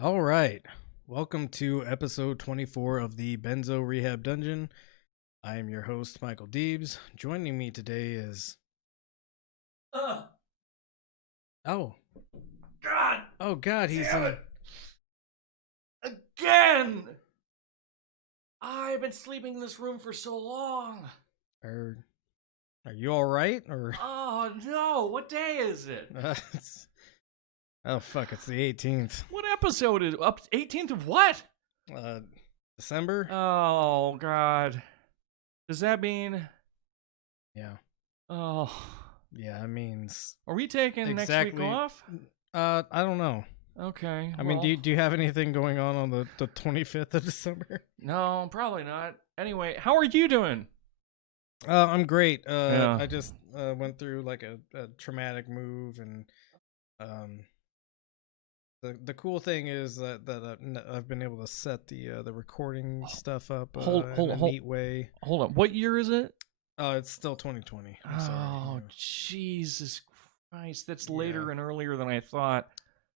All right. Welcome to episode 24 of the Benzo Rehab Dungeon. I am your host, Michael Deebs. Joining me today is. Ugh, Oh, God oh God, he's damn in. it! Again! I've been sleeping in this room for so long. Are you all right? Or. Oh no, what day is it? Oh, fuck, it's the 18th. What episode is up? 18th of what? Uh, December? Oh God. Does that mean? Yeah. Oh, Yeah, it means. are we taking next week Exactly. off? I don't know. Okay. I mean, do you have anything going on the 25th of December? No, probably not. Anyway, how are you doing? I'm great. Yeah. I just went through like a traumatic move, and um, the cool thing is that I've been able to set the recording stuff up in a neat way. Hold on. What year is it? It's still 2020. I'm sorry. Oh, Jesus Christ. That's later and earlier than I thought.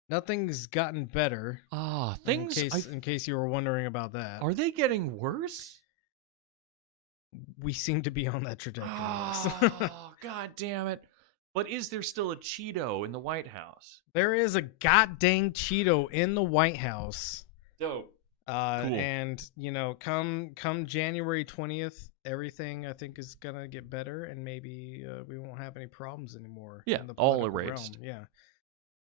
Nothing's gotten better. Ah, things. In case you were wondering about that, Are they getting worse? we seem to be on that trajectory. Yes. Oh, God damn it. But is there still a Cheeto in the White House? There is a goddamn Cheeto in the White House. Dope. Cool. And come January 20th, everything I think is gonna get better, and maybe we won't have any problems anymore. Yeah, in the all political erased. realm.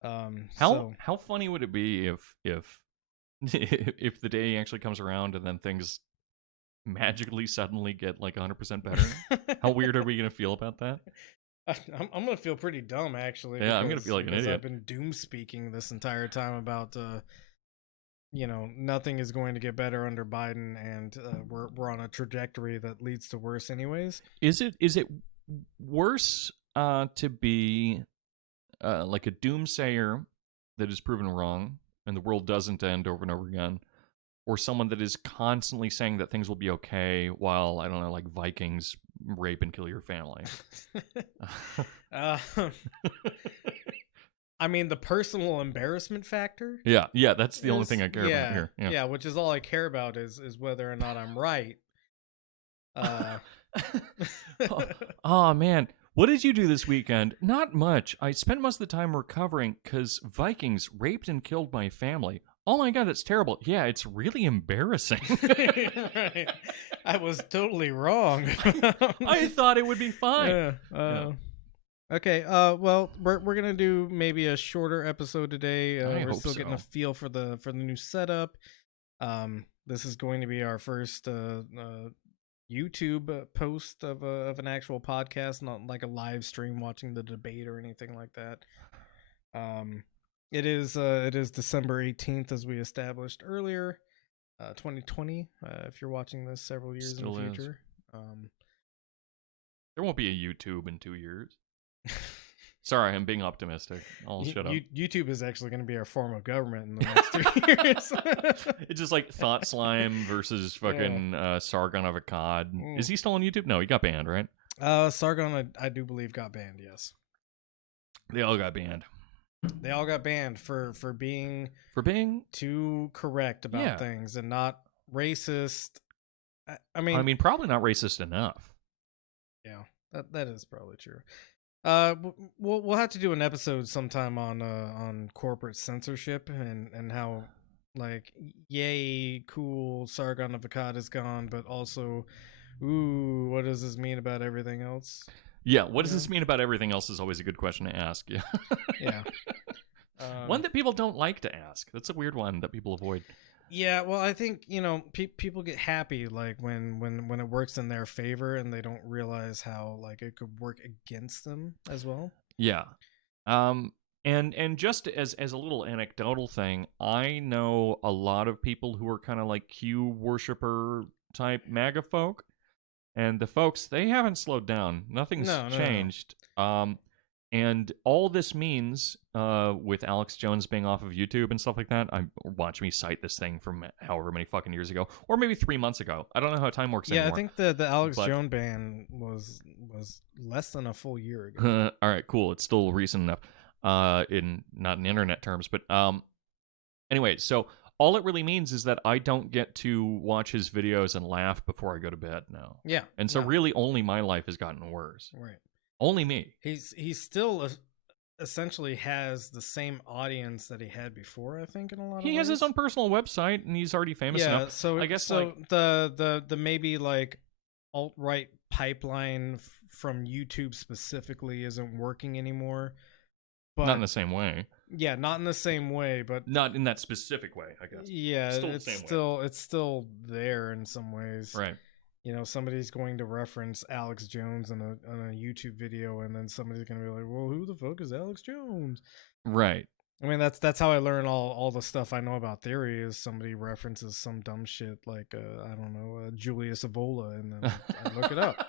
Yeah. How funny would it be if if the day actually comes around and then things magically suddenly get like 100% better? How weird are we gonna feel about that? I'm gonna feel pretty dumb actually. Yeah, I'm gonna feel like an idiot. I've been doom speaking this entire time about nothing is going to get better under Biden, and we're on a trajectory that leads to worse anyways. Is it worse to be like a doomsayer that is proven wrong and the world doesn't end over and over again, or someone that is constantly saying that things will be okay while, I don't know, like Vikings rape and kill your family? I mean, the personal embarrassment factor. Yeah, that's the only thing I care about here. Yeah, which is all I care about is whether or not I'm right. Oh man, what did you do this weekend? Not much. I spent most of the time recovering because Vikings raped and killed my family. Oh my god, that's terrible. Yeah, it's really embarrassing. Right. I was totally wrong. I thought it would be fine. Yeah. Okay. Well, we're gonna do maybe a shorter episode today. We're still getting a feel for the new setup. This is going to be our first YouTube post of an actual podcast, not like a live stream watching the debate or anything like that. It is December 18th, as we established earlier, 2020. If you're watching this several years Still in the future, there won't be a YouTube in 2 years. Sorry, I'm being optimistic. I'll shut up. YouTube is actually going to be our form of government in the next 2 years. It's just like Thought Slime versus fucking Sargon of Akkad. Is he still on YouTube? No, he got banned, right? Sargon, I do believe, got banned. Yes, they all got banned. They all got banned for being too correct about things and not racist. I mean, probably not racist enough. Yeah, that is probably true. We'll have to do an episode sometime on corporate censorship and how, like, yay, cool, Sargon of Akkad is gone, but also, ooh, what does this mean about everything else? Yeah, what does this mean about everything else is always a good question to ask. Yeah. Yeah. One that people don't like to ask. That's a weird one that people avoid. Yeah, well, I think, people get happy like when it works in their favor, and they don't realize how like it could work against them as well. Yeah. And just as a little anecdotal thing, I know a lot of people who are kind of like Q worshiper type MAGA folk, and the folks, they haven't slowed down. Nothing's changed. No. And all this means, with Alex Jones being off of YouTube and stuff like that, watch me cite this thing from however many fucking years ago, or maybe 3 months ago. I don't know how time works anymore. Yeah, I think the Alex Jones ban was less than a full year ago. All right, cool. It's still recent enough. Not in internet terms, but Anyway, so all it really means is that I don't get to watch his videos and laugh before I go to bed now. Yeah. And so no. really only my life has gotten worse. Right. Only me. He's still essentially has the same audience that he had before, I think, in a lot of ways. He has his own personal website and he's already famous enough. So I guess so the maybe like alt-right pipeline from YouTube specifically isn't working anymore. But not in the same way. Yeah, not in the same way, but not in that specific way, I guess. Yeah, still it's still there in some ways. Right. You know, somebody's going to reference Alex Jones in a YouTube video, and then somebody's going to be like, "Well, who the fuck is Alex Jones?" Right. I mean, that's how I learn all the stuff I know about theory. Is somebody references some dumb shit like I don't know, Julius Evola, and then I look it up.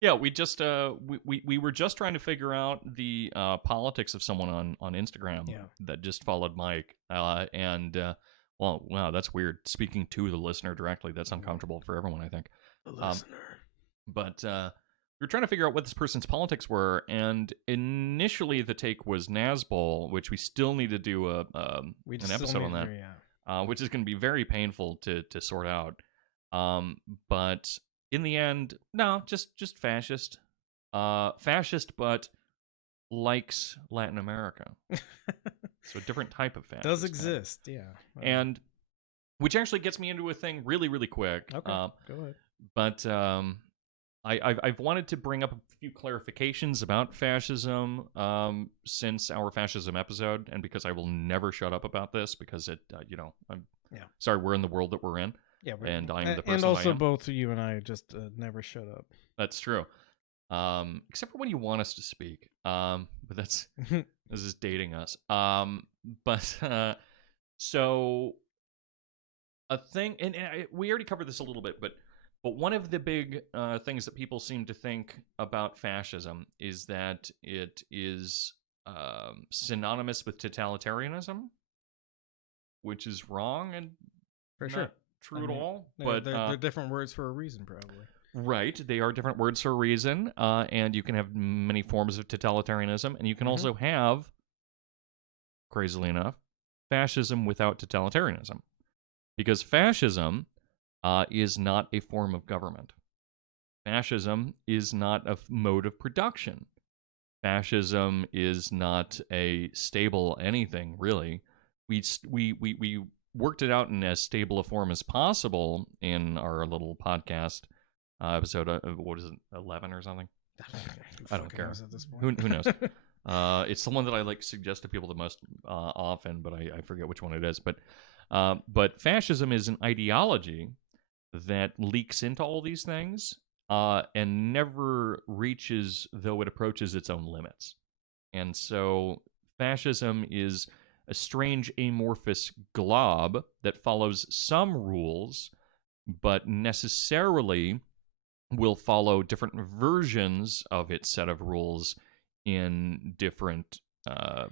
Yeah, we just we were just trying to figure out the politics of someone on Instagram that just followed Mike, and well, wow, that's weird. Speaking to the listener directly, that's uncomfortable for everyone, I think. The listener. But we were trying to figure out what this person's politics were, and initially the take was Nazbol, which we still need to do an episode on that, which is going to be very painful to sort out. But in the end, no, just fascist. Fascist, but likes Latin America. So a different type of fascist. Does exist, yeah. And which actually gets me into a thing really, really quick. Okay, go ahead. But I've wanted to bring up a few clarifications about fascism since our fascism episode, and because I will never shut up about this because it, I'm sorry, we're in the world that we're in. Yeah, and I'm the person and also I am. both you and I just never shut up. That's true. Except for when you want us to speak. But that's this is dating us. But so a thing, and we already covered this a little bit, but one of the big things that people seem to think about fascism is that it is synonymous with totalitarianism, which is wrong and for sure. True at all, but they're different words for a reason, probably. Right, they are different words for a reason, and you can have many forms of totalitarianism, and you can also have, crazily enough, fascism without totalitarianism, because fascism is not a form of government. Fascism is not a mode of production. Fascism is not a stable anything, really. We worked it out in as stable a form as possible in our little podcast episode. What is it, 11 or something? I don't care. At this point. Who knows? It's the one that I suggest to people the most often, but I forget which one it is. But fascism is an ideology that leaks into all these things and never reaches, though it approaches its own limits. And so fascism is a strange amorphous glob that follows some rules, but necessarily will follow different versions of its set of rules in different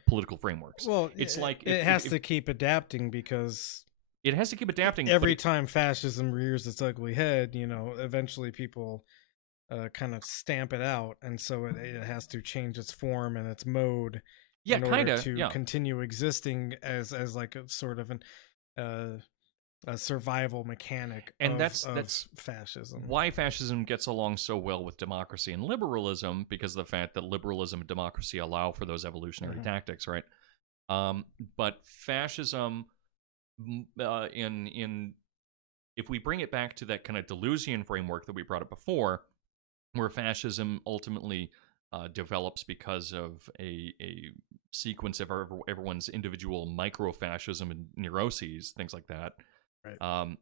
political frameworks. Well, it's it has to keep adapting because it has to keep adapting. Every time fascism rears its ugly head, eventually people kind of stamp it out, and so it has to change its form and its mode. In order to continue existing as like a sort of a survival mechanic, and of, that's fascism. Why fascism gets along so well with democracy and liberalism, because of the fact that liberalism and democracy allow for those evolutionary tactics, right? But fascism, in if we bring it back to that kind of Deleuzian framework that we brought up before, where fascism ultimately develops because of a sequence of everyone's individual micro-fascism and neuroses, things like that. Right.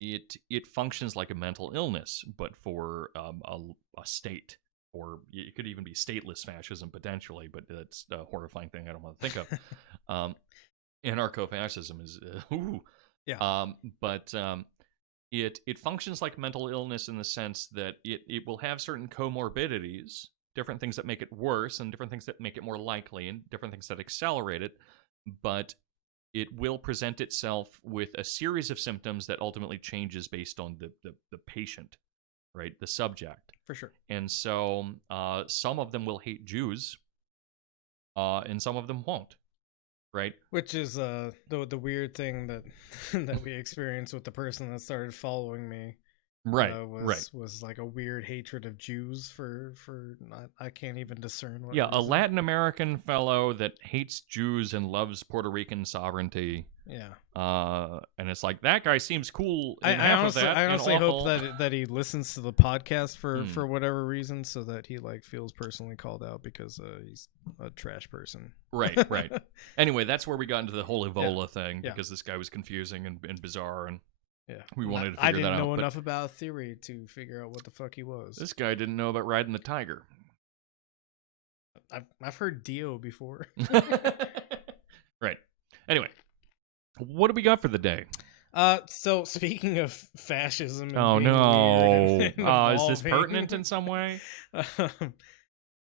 It functions like a mental illness, but for a state, or it could even be stateless fascism potentially, but that's a horrifying thing I don't want to think of. Anarcho-fascism is but it functions like mental illness in the sense that it will have certain comorbidities, different things that make it worse and different things that make it more likely and different things that accelerate it, but it will present itself with a series of symptoms that ultimately changes based on the patient, right? The subject. For sure. And so some of them will hate Jews and some of them won't. right? Which is the weird thing that that we experienced with the person that started following me. Right, right. Was like a weird hatred of Jews for I can't even discern what Yeah, a reason. Latin American fellow that hates Jews and loves Puerto Rican sovereignty. Yeah. And it's like, that guy seems cool in I half honestly, of that. I and honestly hope awful. that he listens to the podcast Hmm. for whatever reason, so that he like feels personally called out because he's a trash person. Right, right. Anyway, that's where we got into the whole Evola thing, Yeah. because this guy was confusing and bizarre, and Yeah, we wanted to I figure that didn't know out. But enough about theory to figure out what the fuck he was. this guy didn't know about riding the tiger. I've heard Dio before. Right. Anyway, what do we got for the day? So speaking of fascism, and Oh being no! weird and Is this evolving, pertinent in some way?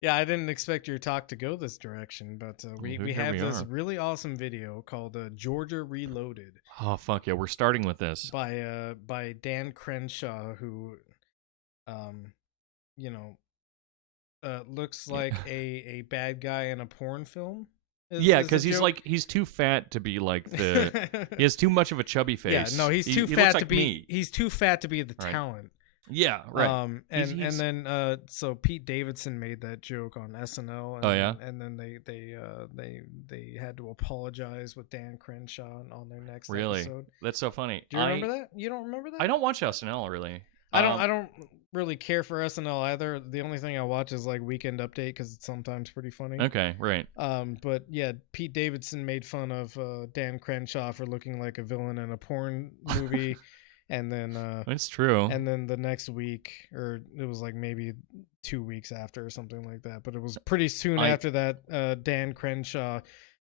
Yeah, I didn't expect your talk to go this direction, but we Here have we this are. really awesome video called "Georgia Reloaded" Oh fuck yeah! We're starting with this. by Dan Crenshaw, who, you know, looks like a bad guy in a porn film. Yeah, because because he's too fat to be like the. He has too much of a chubby face. Yeah, no, he's too he fat looks to like be. me. He's too fat to be the Right. talent. Yeah, right. And then so Pete Davidson made that joke on SNL. And Oh, yeah? and then they had to apologize with Dan Crenshaw on their next Really? episode. That's so funny. Do you remember that? You don't remember that? I don't watch SNL really. I don't really care for SNL either. The only thing I watch is like Weekend Update because it's sometimes pretty funny. Okay, right. But yeah, Pete Davidson made fun of Dan Crenshaw for looking like a villain in a porn movie. And then It's true. and then the next week, or it was like maybe 2 weeks after or something like that, but it was pretty soon after that, Dan Crenshaw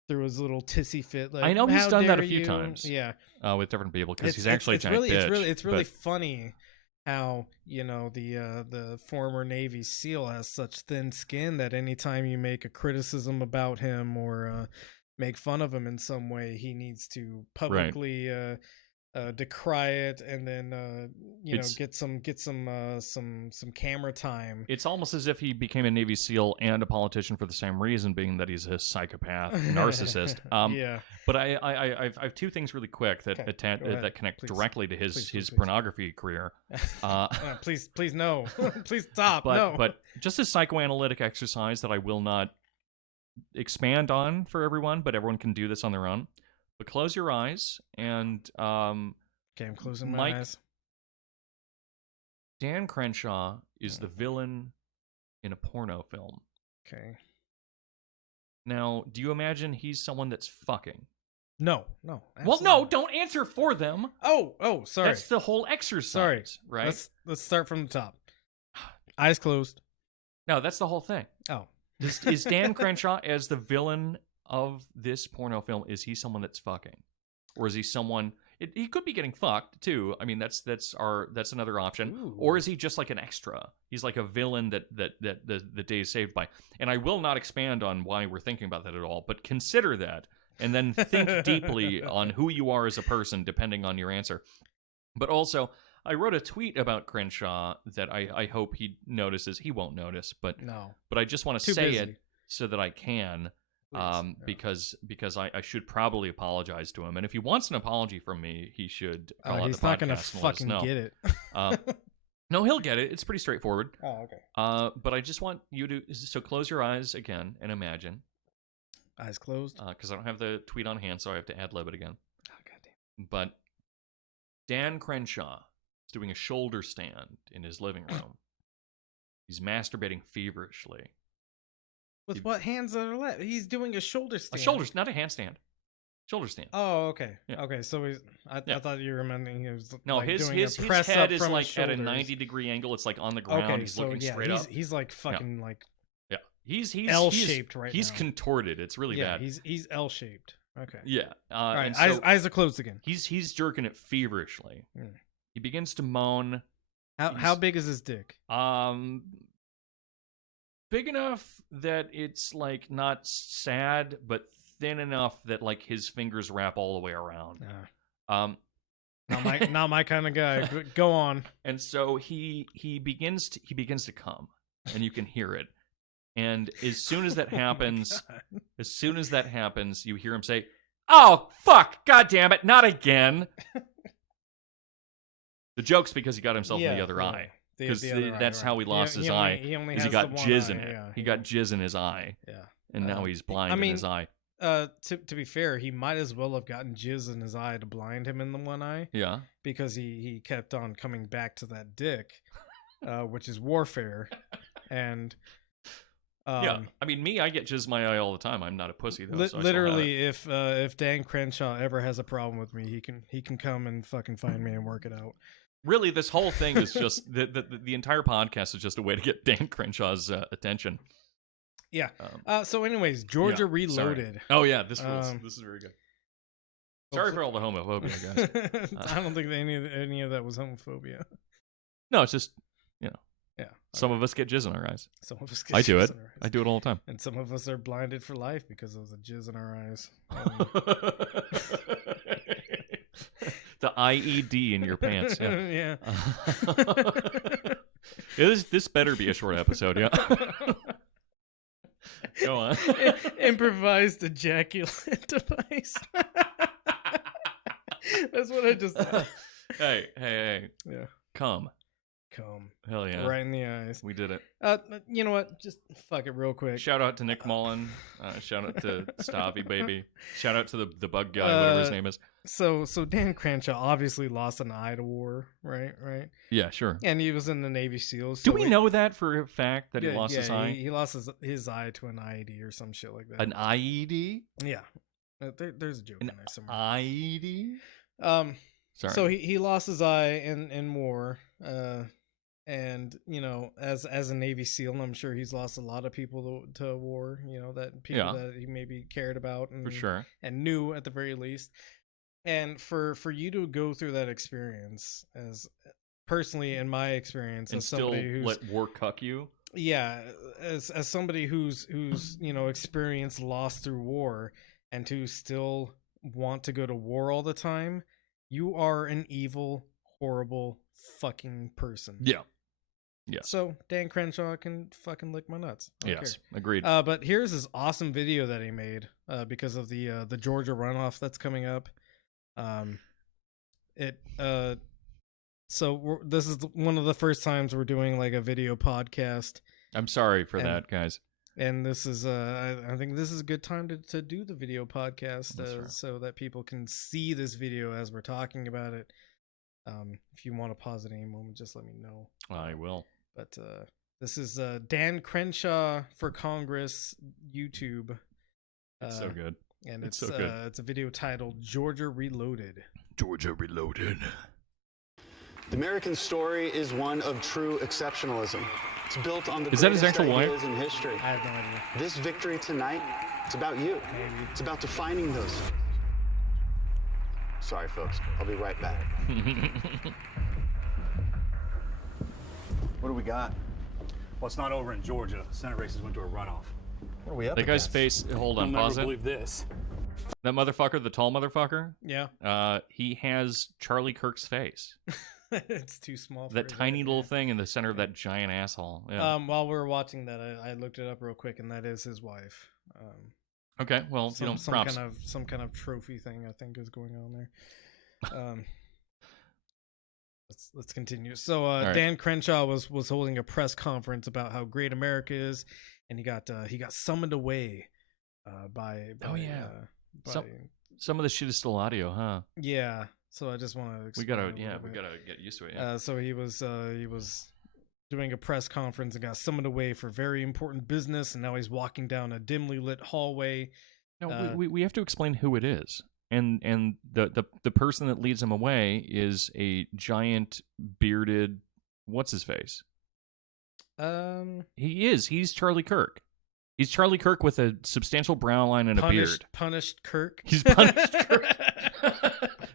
threw his little tissy fit. Like, I know he's "How done that a dare few you?" times. Yeah, With different people, because he's actually a giant really bitch. it's really funny how, you know, the former Navy SEAL has such thin skin that anytime you make a criticism about him or make fun of him in some way, he needs to publicly decry it, and then get some camera time. It's almost as if he became a Navy SEAL and a politician for the same reason, being that he's a psychopath, narcissist. Yeah. But I have two things really quick that Okay, that connect please. directly to his Please. pornography career. Please no. Please stop. No. But just a psychoanalytic exercise that I will not expand on for everyone, but everyone can do this on their own. But close your eyes and Okay, I'm closing my eyes. Dan Crenshaw is the villain in a porno film. Okay. Now, do you imagine he's someone that's fucking? No. Well, absolutely no, not. don't answer for them. Oh, sorry. That's the whole exercise, Sorry. right? Let's start from the top. Eyes closed. No, that's the whole thing. Oh. Is Dan Crenshaw as the villain of this porno film? Is he someone that's fucking, or is he someone? He could be getting fucked too. I mean, that's another option. Ooh. Or is he just like an extra? He's like a villain that the day is saved by. And I will not expand on why we're thinking about that at all. But consider that, and then think deeply on who you are as a person, depending on your answer. But also, I wrote a tweet about Crenshaw that I hope he notices. He won't notice, but No. But I just want to Too say busy. it so that I can, because I should probably apologize to him. And if he wants an apology from me, he should call out He's the not podcast gonna and let us fucking know. get it. No, he'll get it. It's pretty straightforward. Oh, okay. But I just want you to so close your eyes again and imagine. Eyes closed. Because I don't have the tweet on hand, so I have to ad-lib it again. Oh, goddamn. But Dan Crenshaw is doing a shoulder stand in his living room. He's masturbating feverishly. With what hands are left? He's doing a shoulder stand. A shoulder, not a handstand. Shoulder stand. Oh, okay. Yeah. Okay, so I thought you were meaning he was No, like his doing a press head up is from like his at a shoulders. 90-degree angle. It's like on the ground. Okay, He's so looking yeah, straight up. he's like fucking like Yeah, he's L-shaped right He's now. contorted. It's really yeah, bad. he's L-shaped. Okay. Yeah. All right, and so eyes are closed again. he's jerking it feverishly. Mm. He begins to moan. How big is his dick? Big enough that it's like not sad, but thin enough that like his fingers wrap all the way around. Not my kind of guy. Go on. And so he begins to come, and you can hear it. And as soon as that Oh my happens, God. you hear him say, "Oh, fuck, god damn it, not again." The joke's because he got himself in the other eye. Because The other eye, that's how he lost his eye. He only Is has he got the one jizz eye, in it. yeah. He got jizz in his eye. Yeah. And now he's blind I in mean, his eye. To be fair, he might as well have gotten jizz in his eye to blind him in the one eye. Yeah. Because he kept on coming back to that dick, which is warfare. And yeah, I mean, I get jizz in my eye all the time. I'm not a pussy though. So literally, if Dan Crenshaw ever has a problem with me, he can come and fucking find me and work it out. Really, this whole thing is just the entire podcast is just a way to get Dan Crenshaw's attention. Yeah. So, anyways, Georgia Reloaded. Sorry. Oh yeah, this is very good. Sorry for all the homophobia, guys. I don't think any of that was homophobia. No, it's just yeah. Some of us get jizz in our eyes. Some of us get I do jizz it. in our eyes. I do it all the time. And some of us are blinded for life because of the jizz in our eyes. The IED in your pants. Yeah. Yeah. This better be a short episode. Yeah. Go on. Improvised ejaculate device. That's what I just said. Hey. Yeah. Come. Hell yeah. Right in the eyes. We did it. You know what? Just fuck it real quick. Shout out to Nick Mullen. Shout out to Stavi, baby. Shout out to the bug guy, whatever his name is. So Dan Crenshaw obviously lost an eye to war, right? Yeah, sure. And he was in the Navy SEALs. Do we know that for a fact that he lost his eye? He lost his eye to an IED or some shit like that. An IED? Yeah. There's a joke in there somewhere. IED? Sorry. So he lost his eye in war. And as a Navy SEAL, I'm sure he's lost a lot of people to war. That people that he maybe cared about and for sure and knew at the very least. And for you to go through that experience, as personally in my experience, and as somebody still who's let war cuck you. Yeah, as somebody who's experienced loss through war, and to still want to go to war all the time, you are an evil, horrible fucking person. Yeah. Yeah. So Dan Crenshaw can fucking lick my nuts. Yes, agreed. But here's this awesome video that he made because of the Georgia runoff that's coming up. So this is one of the first times we're doing like a video podcast. I'm sorry for that, guys. And this is I think this is a good time to do the video podcast so that people can see this video as we're talking about it. If you want to pause at any moment, just let me know. I will. But this is Dan Crenshaw for Congress YouTube. It's so good. And it's so good. It's a video titled Georgia Reloaded. Georgia Reloaded. The American story is one of true exceptionalism. It's built on the Is that his greatest actual wife? ideas in history. I have no idea. This victory tonight, it's about you. Maybe. It's about defining those. Sorry, folks. I'll be right back. What do we got? Well, it's not over in Georgia. Senate races went to a runoff. What are we up That guy's against? face. Hold You'll on, never pause it. believe this. That motherfucker, the tall motherfucker. Yeah. He has Charlie Kirk's face. It's too small for That his tiny head, little yeah. thing in the center of that giant asshole. Yeah. While we were watching that, I looked it up real quick, and that is his wife. Okay, well, Some props. kind of trophy thing I think is going on there. Let's continue. So right. Dan Crenshaw was holding a press conference about how great America is, and he got summoned away by Some of the shit is still audio, huh? yeah. So I just want to We gotta get used to it. Yeah. so he was doing a press conference and got summoned away for very important business, and now he's walking down a dimly lit hallway. No, we have to explain who it is. And the person that leads him away is a giant bearded what's his face? He's Charlie Kirk. He's Charlie Kirk with a substantial brow line and a beard. Punished Kirk. He's punished Kirk.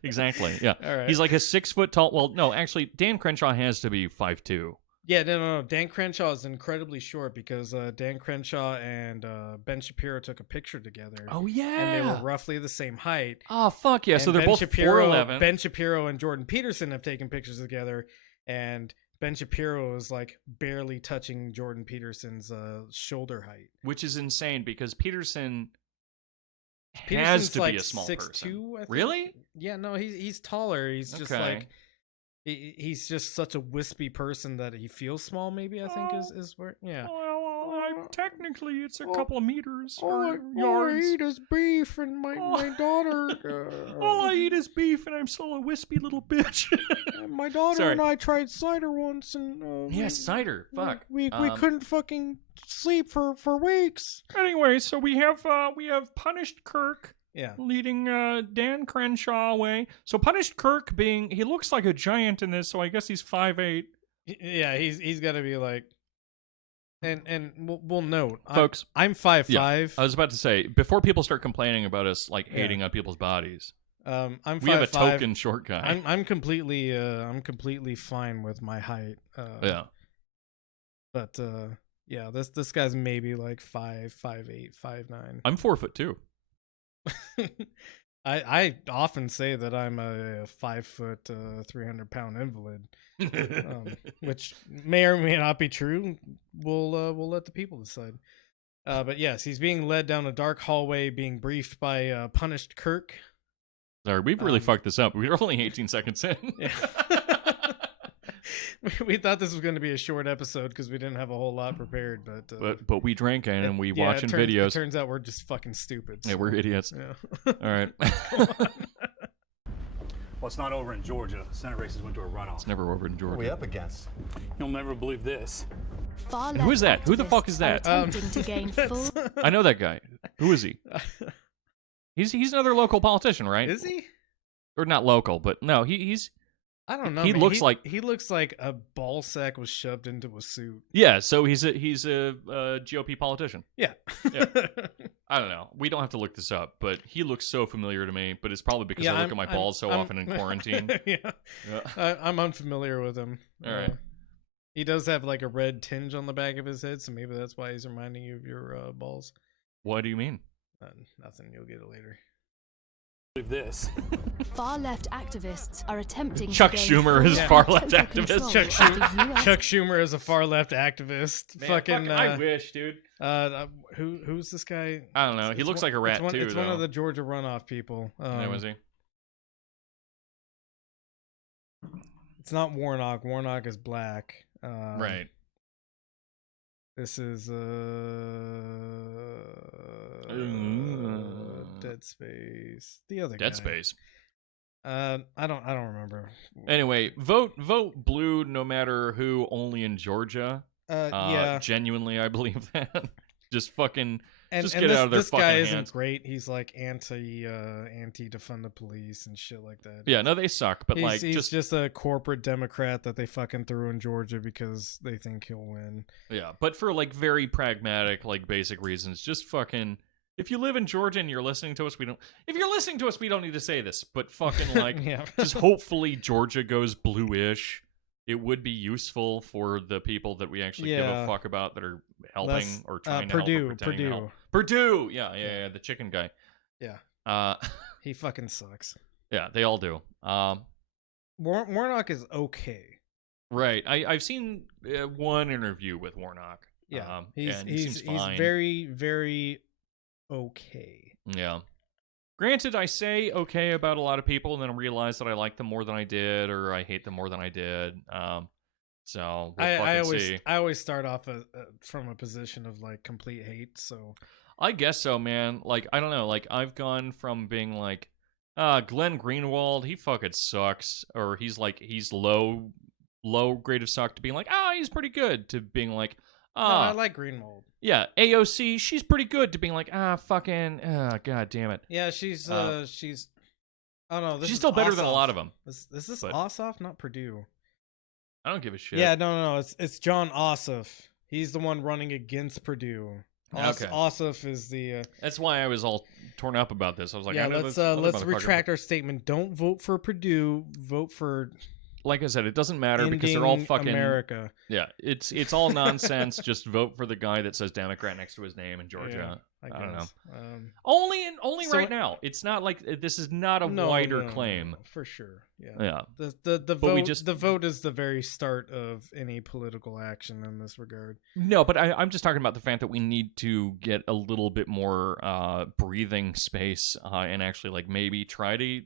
Exactly. Yeah. All right. He's like a 6 foot tall. Well, no, actually, Dan Crenshaw has to be 5'2". Yeah, no. Dan Crenshaw is incredibly short because Dan Crenshaw and Ben Shapiro took a picture together. Oh yeah. And they were roughly the same height. Oh fuck yeah! And So they're Ben both Shapiro, 4'11". Ben Shapiro and Jordan Peterson have taken pictures together, and Ben Shapiro is like barely touching Jordan Peterson's shoulder height. Which is insane because Peterson has Peterson's to like be a small 6'2", person. I think. Really? Yeah, no, he's taller. He's just Okay. like he's just such a wispy person that he feels small. Maybe I think is where Technically, it's a couple of meters all or I yards. eat is beef, and my daughter. All I eat is beef, and I'm still a wispy little bitch. My daughter Sorry. and I tried cider once, and Yeah, cider. Fuck. we couldn't fucking sleep for weeks. Anyway, so we have Punished Kirk Yeah, leading Dan Crenshaw away. So Punished Kirk he looks like a giant in this, so I guess he's 5'8". yeah, he's got to be like, and we'll note, Folks, I'm 5'5". I was about to say, before people start complaining about us like hating on people's bodies, I'm 5'5". we have a token short guy. I'm completely fine with my height. Yeah. But yeah, this guy's maybe like 5'8", 5'9". I'm 4'2". I often say that I'm a 5 foot, 300-pound invalid, which may or may not be true. We'll let the people decide. But yes, he's being led down a dark hallway, being briefed by Punished Kirk. Sorry, we've really fucked this up. We're only 18 seconds in. Yeah. We thought this was going to be a short episode because we didn't have a whole lot prepared, but we drank and we watching it videos. turns out we're just fucking stupid. Yeah, we're idiots. Yeah. All right. Well, it's not over in Georgia. Senate races went to a runoff. It's never over in Who are we Georgia. up against? You'll never believe this. Who is that? Who the fuck is that? Attempting to gain full I know that guy. Who is he? He's another local politician, right? Is he? Or not local, but no, he's I don't know. He man. looks like- he looks like a ball sack was shoved into a suit. yeah. So he's a GOP politician. Yeah. Yeah. I don't know. We don't have to look this up, but he looks so familiar to me. But it's probably because I look at my balls so often in quarantine. Yeah. Yeah. I'm unfamiliar with him. All right. He does have like a red tinge on the back of his head, so maybe that's why he's reminding you of your balls. What do you mean? Nothing. You'll get it later. Believe this. far-left activists are attempting Chuck to gain Schumer is full far-left total activist. control of the US Chuck Schumer is a far left activist. Man, I wish, dude. Who's this guy? I don't know. He looks like a rat too. It's one of the Georgia runoff people. Yeah, was he? It's not Warnock. Warnock is black. Right. This is Dead Space. The other guy. Dead Space. I don't remember. Anyway, vote blue no matter who, only in Georgia. Yeah. Genuinely, I believe that. Just fucking just And get this, out of their this fucking guy hands. isn't great. He's like anti defund the police and shit like that. Yeah, no, they suck, but He's just a corporate Democrat that they fucking threw in Georgia because they think he'll win. yeah, but for like very pragmatic, like basic reasons, just fucking. If you live in Georgia and you're listening to us, we don't. If you're listening to us, we don't need to say this, but fucking like, Yeah. just hopefully Georgia goes bluish. It would be useful for the people that we actually give a fuck about that are helping or trying to help or pretending to help. Purdue, yeah, the chicken guy. Yeah. He fucking sucks. Yeah, they all do. Warnock is okay. Right. I've seen one interview with Warnock. Yeah. And he seems fine. He's very, very okay. Yeah. Granted, I say okay about a lot of people, and then I realize that I like them more than I did, or I hate them more than I did. So we'll fucking see. I always start off from a position of like complete hate. So I guess so, man. Like I don't know. Like I've gone from being like, Glenn Greenwald, he fucking sucks, or he's low grade of suck, to being like, he's pretty good, to being like, no, I like Greenwald. Yeah, AOC, she's pretty good, to being like, fucking, god damn it. Yeah, she's. Oh no, she's still better than a lot of them. Is this Ossoff, not Purdue? I don't give a shit. Yeah, no, it's John Ossoff. He's the one running against Purdue. Okay. Ossoff is the. That's why I was all torn up about this. I was like, yeah, let's retract our statement. Don't vote for Purdue. Vote for like I said, it doesn't matter because they're all Ending fucking America. Yeah, it's all nonsense. Just vote for the guy that says Democrat next to his name in Georgia. I don't know. guess. Only so right now. It's not like this is not a wider claim. No, for sure. Yeah. Yeah. The But we vote just- the vote is the very start of any political action in this regard. No, but I'm just talking about the fact that we need to get a little bit more breathing space and actually like maybe try to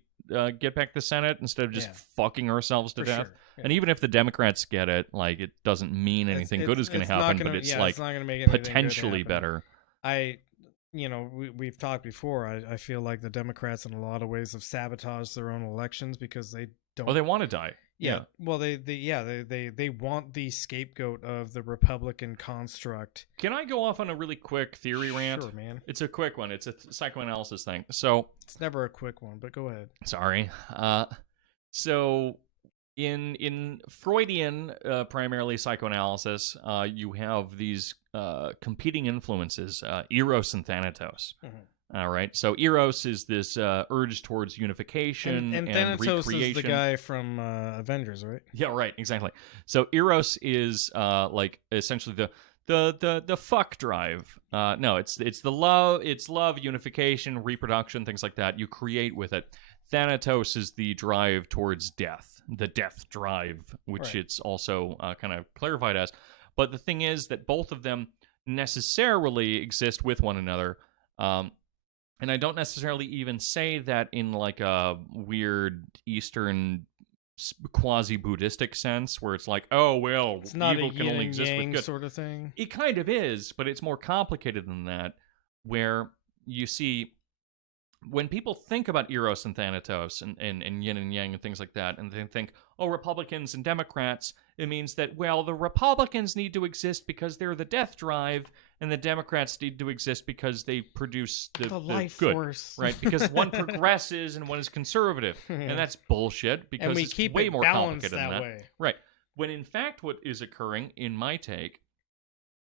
get back the Senate instead of just fucking ourselves to For death. sure. Yeah. And even if the Democrats get it, like it doesn't mean anything good is going to happen, but it's like it's not gonna make anything good potentially happen. better. We've talked before. I feel like the Democrats in a lot of ways have sabotaged their own elections because they don't. Oh, they want to die. Yeah. Well, they want the scapegoat of the Republican construct. Can I go off on a really quick theory rant? Sure, man. It's a quick one. It's a psychoanalysis thing. So, It's never a quick one, but go ahead. sorry. So in Freudian, primarily psychoanalysis, you have these competing influences, Eros and Thanatos. Mhm. All right. So Eros is this urge towards unification And and Thanatos recreation. is the guy from Avengers, right? Yeah, right, exactly. So Eros is like essentially the fuck drive. No, it's the love, unification, reproduction, things like that. You create with it. Thanatos is the drive towards death, the death drive, which Right. it's also kind of clarified as. But the thing is that both of them necessarily exist with one another. And I don't necessarily even say that in like a weird Eastern quasi-Buddhistic sense where it's like, oh, well, It's not evil a can yin only and exist with yang good. sort of thing. It kind of is, but it's more complicated than that, where you see when people think about Eros and Thanatos and yin and yang and things like that, and they think, oh, Republicans and Democrats, it means that, well, the Republicans need to exist because they're the death drive, and the Democrats need to exist because they produce the life good, force. right? Because one progresses and one is conservative, and that's bullshit because And we it's keep way it more balanced complicated than that that. way. Right. When in fact what is occurring, in my take,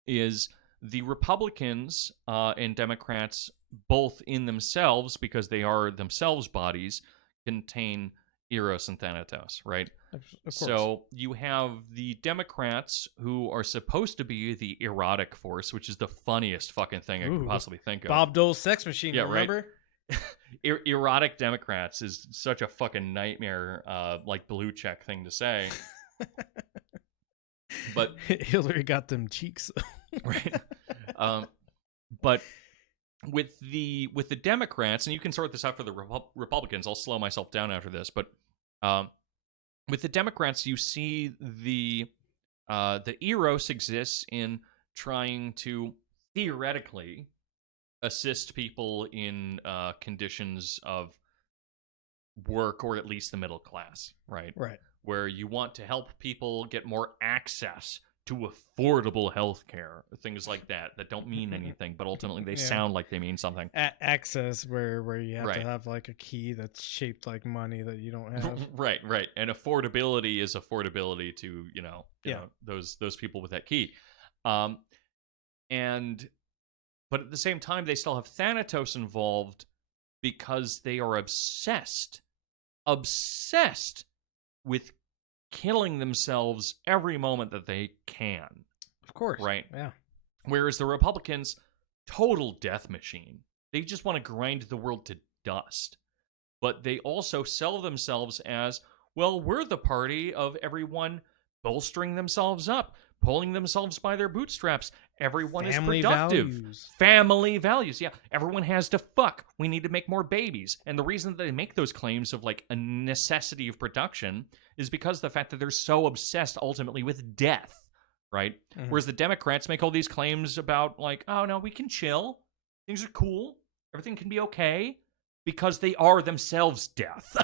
is the Republicans and Democrats, both in themselves, because they are themselves bodies, contain Eros and Thanatos, right? Of course. So you have the Democrats who are supposed to be the erotic force, which is the funniest fucking thing I could Ooh. possibly think of. Bob Dole's sex machine, Yeah, right. remember? Erotic Democrats is such a fucking nightmare, like blue check thing to say. But Hillary got them cheeks. right, but with the Democrats, and you can sort this out for the Republicans. I'll slow myself down after this, but with the Democrats, you see the Eros exists in trying to theoretically assist people in conditions of work, or at least the middle class, right? Right. Where you want to help people get more access to affordable health care, things like that don't mean anything, but ultimately they Yeah. sound like they mean something. Access where you have Right. to have like a key that's shaped like money that you don't have. Right. And affordability is affordability to, you know, Yeah. those people with that key. But at the same time, they still have Thanatos involved because they are obsessed with killing themselves every moment that they can. Of course. Right. Yeah. Whereas the Republicans, total death machine. They just want to grind the world to dust. But they also sell themselves as, well, we're the party of everyone bolstering themselves up, pulling themselves by their bootstraps. Everyone Family is productive. values. Family values. Yeah, everyone has to fuck. We need to make more babies. And the reason that they make those claims of like a necessity of production is because of the fact that they're so obsessed ultimately with death, right? Mhm. Whereas the Democrats make all these claims about like, oh no, we can chill. Things are cool. Everything can be okay. Because they are themselves death.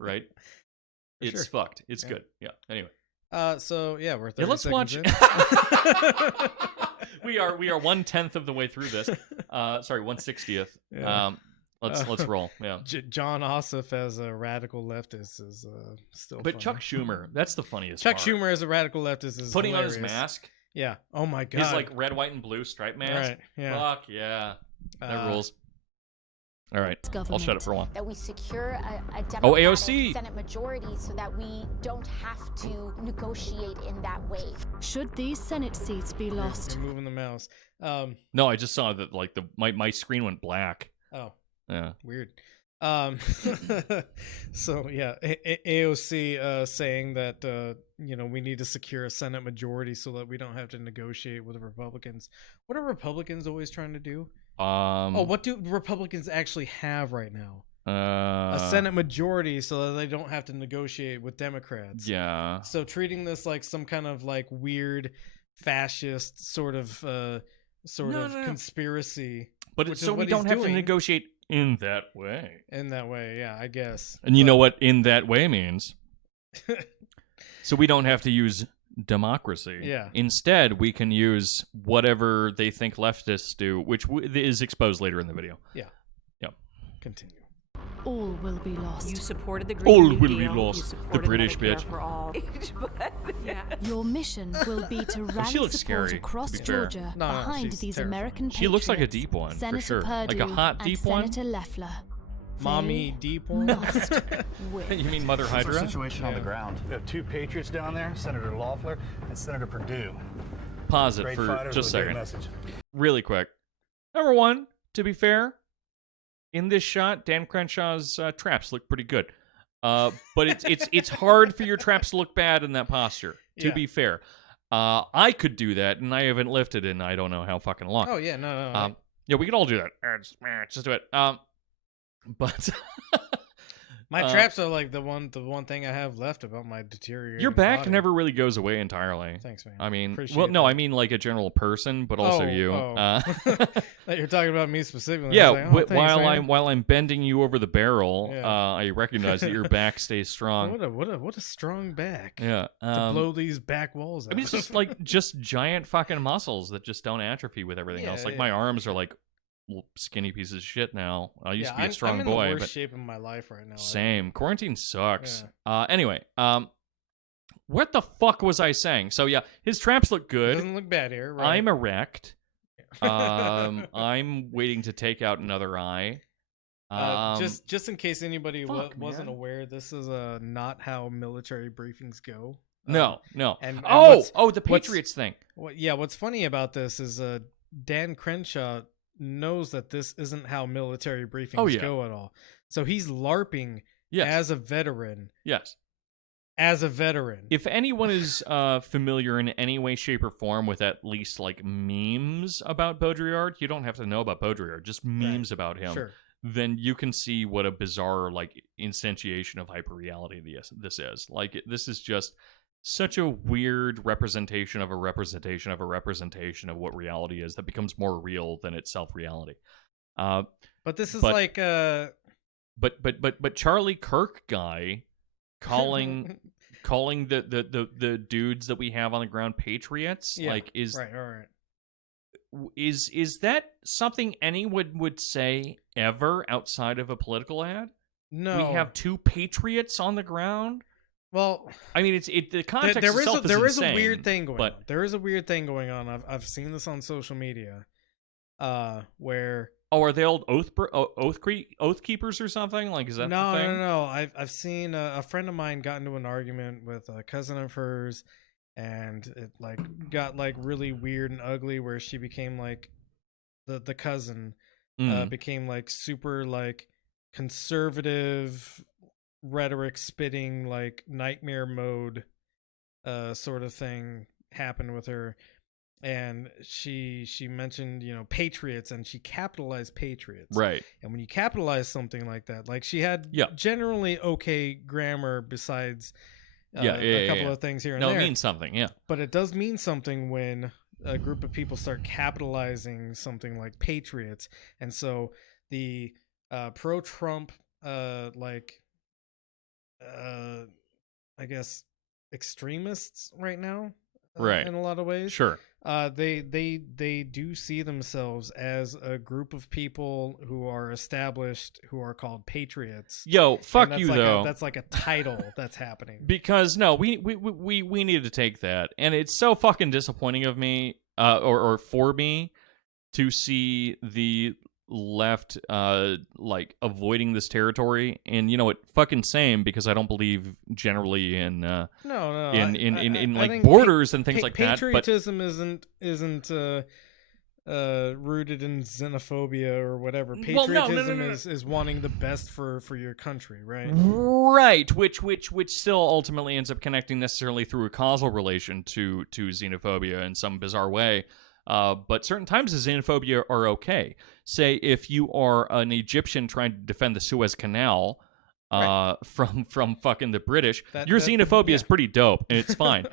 Right? It's sure. fucked. It's Yeah. good. Yeah. Anyway. So yeah, we're 30 Yeah, let's seconds watch. in. we are 1/10 of the way through this. Sorry, 1/60th. Yeah. Let's roll. Yeah. John Ossoff as a radical leftist is still. But funny. Chuck Schumer, that's the funniest Chuck part. Schumer as a radical leftist is Putting on his hilarious. mask, Yeah. Oh my god. his like red, white, and blue stripe mask. Right. Yeah. Fuck yeah. That rules. All right, I'll shut it for a while. That we secure a Democratic AOC. Senate majority so that we don't have to negotiate in that way. Should these Senate seats be lost? You're moving the mouse. No, I just saw that like my screen went black. Oh, Yeah. weird. So yeah, AOC saying that we need to secure a Senate majority so that we don't have to negotiate with the Republicans. What are Republicans always trying to do? What do Republicans actually have right now? A Senate majority so that they don't have to negotiate with Democrats. Yeah. So treating this like some kind of like weird fascist sort of conspiracy. But which it's is so we what don't he's have to doing. negotiate in that way. In that way, yeah, I guess. And you know what in that way means? So we don't have to use democracy. Yeah. Instead, we can use whatever they think leftists do, which is exposed later in the video. Yeah. Yep. Continue. All will be lost. You supported the Green All New will be Deal. You lost. The supported British Medicare bitch. for all. Your mission will be to rally looks support scary, across to be fair. Georgia No, behind she's these terrifying. American She looks like a patriots, deep one, for Senator sure. Like a Perdue hot and deep one? Senator Loeffler. Mommy They deep one. must win. You mean Mother What's our Hydra? situation on the ground? We have two patriots down there, Senator Loeffler and Senator Perdue. Pause it Great for fighters just a with a great second. message. Really quick. Number one, to be fair, in this shot, Dan Crenshaw's traps look pretty good. But it's hard for your traps to look bad in that posture. To Yeah. be fair, I could do that, and I haven't lifted in I don't know how fucking long. Oh yeah, no. Yeah, we can all do that. Just do it. But My traps are like the one thing I have left about my deteriorating. your back body. never really goes away entirely. Thanks, man. I mean, Appreciate well, no, that. I mean like a general person, but also you. That you're talking about me specifically. Yeah, I was like, oh, thanks, man. while I'm bending you over the barrel, Yeah. I recognize that your back stays strong. What a strong back. Yeah, To blow these back walls out. I mean, it's just like just giant fucking muscles that just don't atrophy with everything else. Like my arms are like little skinny pieces of shit now. I used to be a strong I'm in boy, the worst but shape of my life right now. same. Quarantine sucks. Anyway, what the fuck was I saying? So yeah, his traps look It good. doesn't look bad here. Right? I'm erect. I'm waiting to take out another eye. Just in case anybody wasn't man. aware, this is not how military briefings go. No. and The what's- Patriots thing. What's funny about this is Dan Crenshaw knows that this isn't how military briefings go at all. So he's LARPing Yes. as a veteran. Yes. As a veteran. If anyone is familiar in any way, shape, or form with at least like memes about Baudrillard, you don't have to know about Baudrillard, just memes about him. Sure. Then you can see what a bizarre like instantiation of hyperreality this is. Like this is just such a weird representation of a representation of a representation of what reality is that becomes more real than itself reality. But this is but Charlie Kirk guy calling the dudes that we have on the ground patriots is right. Is that something anyone would say ever outside of a political ad? No. We have two patriots on the ground. Well, I mean, the context there itself is insane, a weird thing going but on. There is a weird thing going on. I've seen this on social media, where are they old oath keepers or something? Like, is that the thing? No. I've seen a friend of mine got into an argument with a cousin of hers, and it like got like really weird and ugly, where she became like the cousin became like super like conservative rhetoric spitting, like nightmare mode sort of thing happened with her, and she mentioned patriots, and she capitalized patriots, Right. and when you capitalize something like that, like she had generally okay grammar besides a couple of things here and there. No, it means something, yeah. But it does mean something when a group of people start capitalizing something like patriots. And so the pro-Trump, I guess, extremists right now, right, in a lot of ways. Sure. They do see themselves as a group of people who are established, who are called patriots. Yo, fuck you, though. That's like a title that's happening. Because no, we need to take that, and it's so fucking disappointing of me, or for me, to see the left like avoiding this territory, and you know what, fucking same, because I don't believe generally in no, in I like think borders and things like that. But patriotism isn't rooted in xenophobia or whatever. Well, Patriotism no. is wanting the best for your country, right? Right, which still ultimately ends up connecting necessarily through a causal relation to xenophobia in some bizarre way. But certain times of xenophobia are okay. Say if you are an Egyptian trying to defend the Suez Canal from fucking the British, your xenophobia is pretty dope, and it's fine.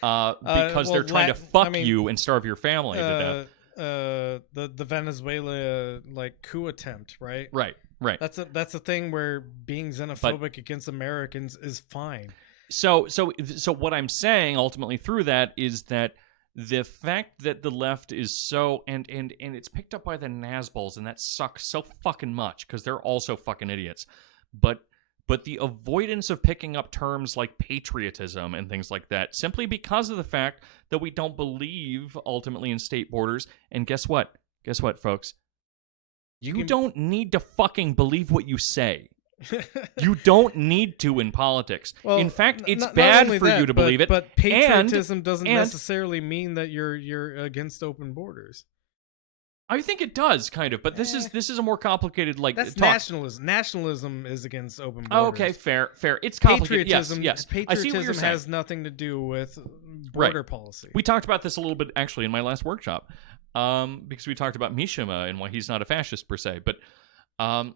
Because they're trying to fuck you and starve your family to death. The Venezuela like coup attempt, right? Right. That's a thing where being xenophobic against Americans is fine. So what I'm saying ultimately through that is that the fact that the left is so and it's picked up by the Nazbols, and that sucks so fucking much because they're also fucking idiots. But the avoidance of picking up terms like patriotism and things like that simply because of the fact that we don't believe ultimately in state borders. And guess what? Guess what, folks? You don't need to fucking believe what you say. You don't need to in politics. Well, in fact, it's not bad only for that, you to believe it. But patriotism doesn't and necessarily mean that you're against open borders. I think it does, kind of, but this is a more complicated that's talk. nationalism. Nationalism is against open borders. Okay, fair. It's complicated. Patriotism, yes. I see what you're saying. has nothing to do with border policy. We talked about this a little bit actually in my last workshop, because we talked about Mishima and why he's not a fascist per se, but I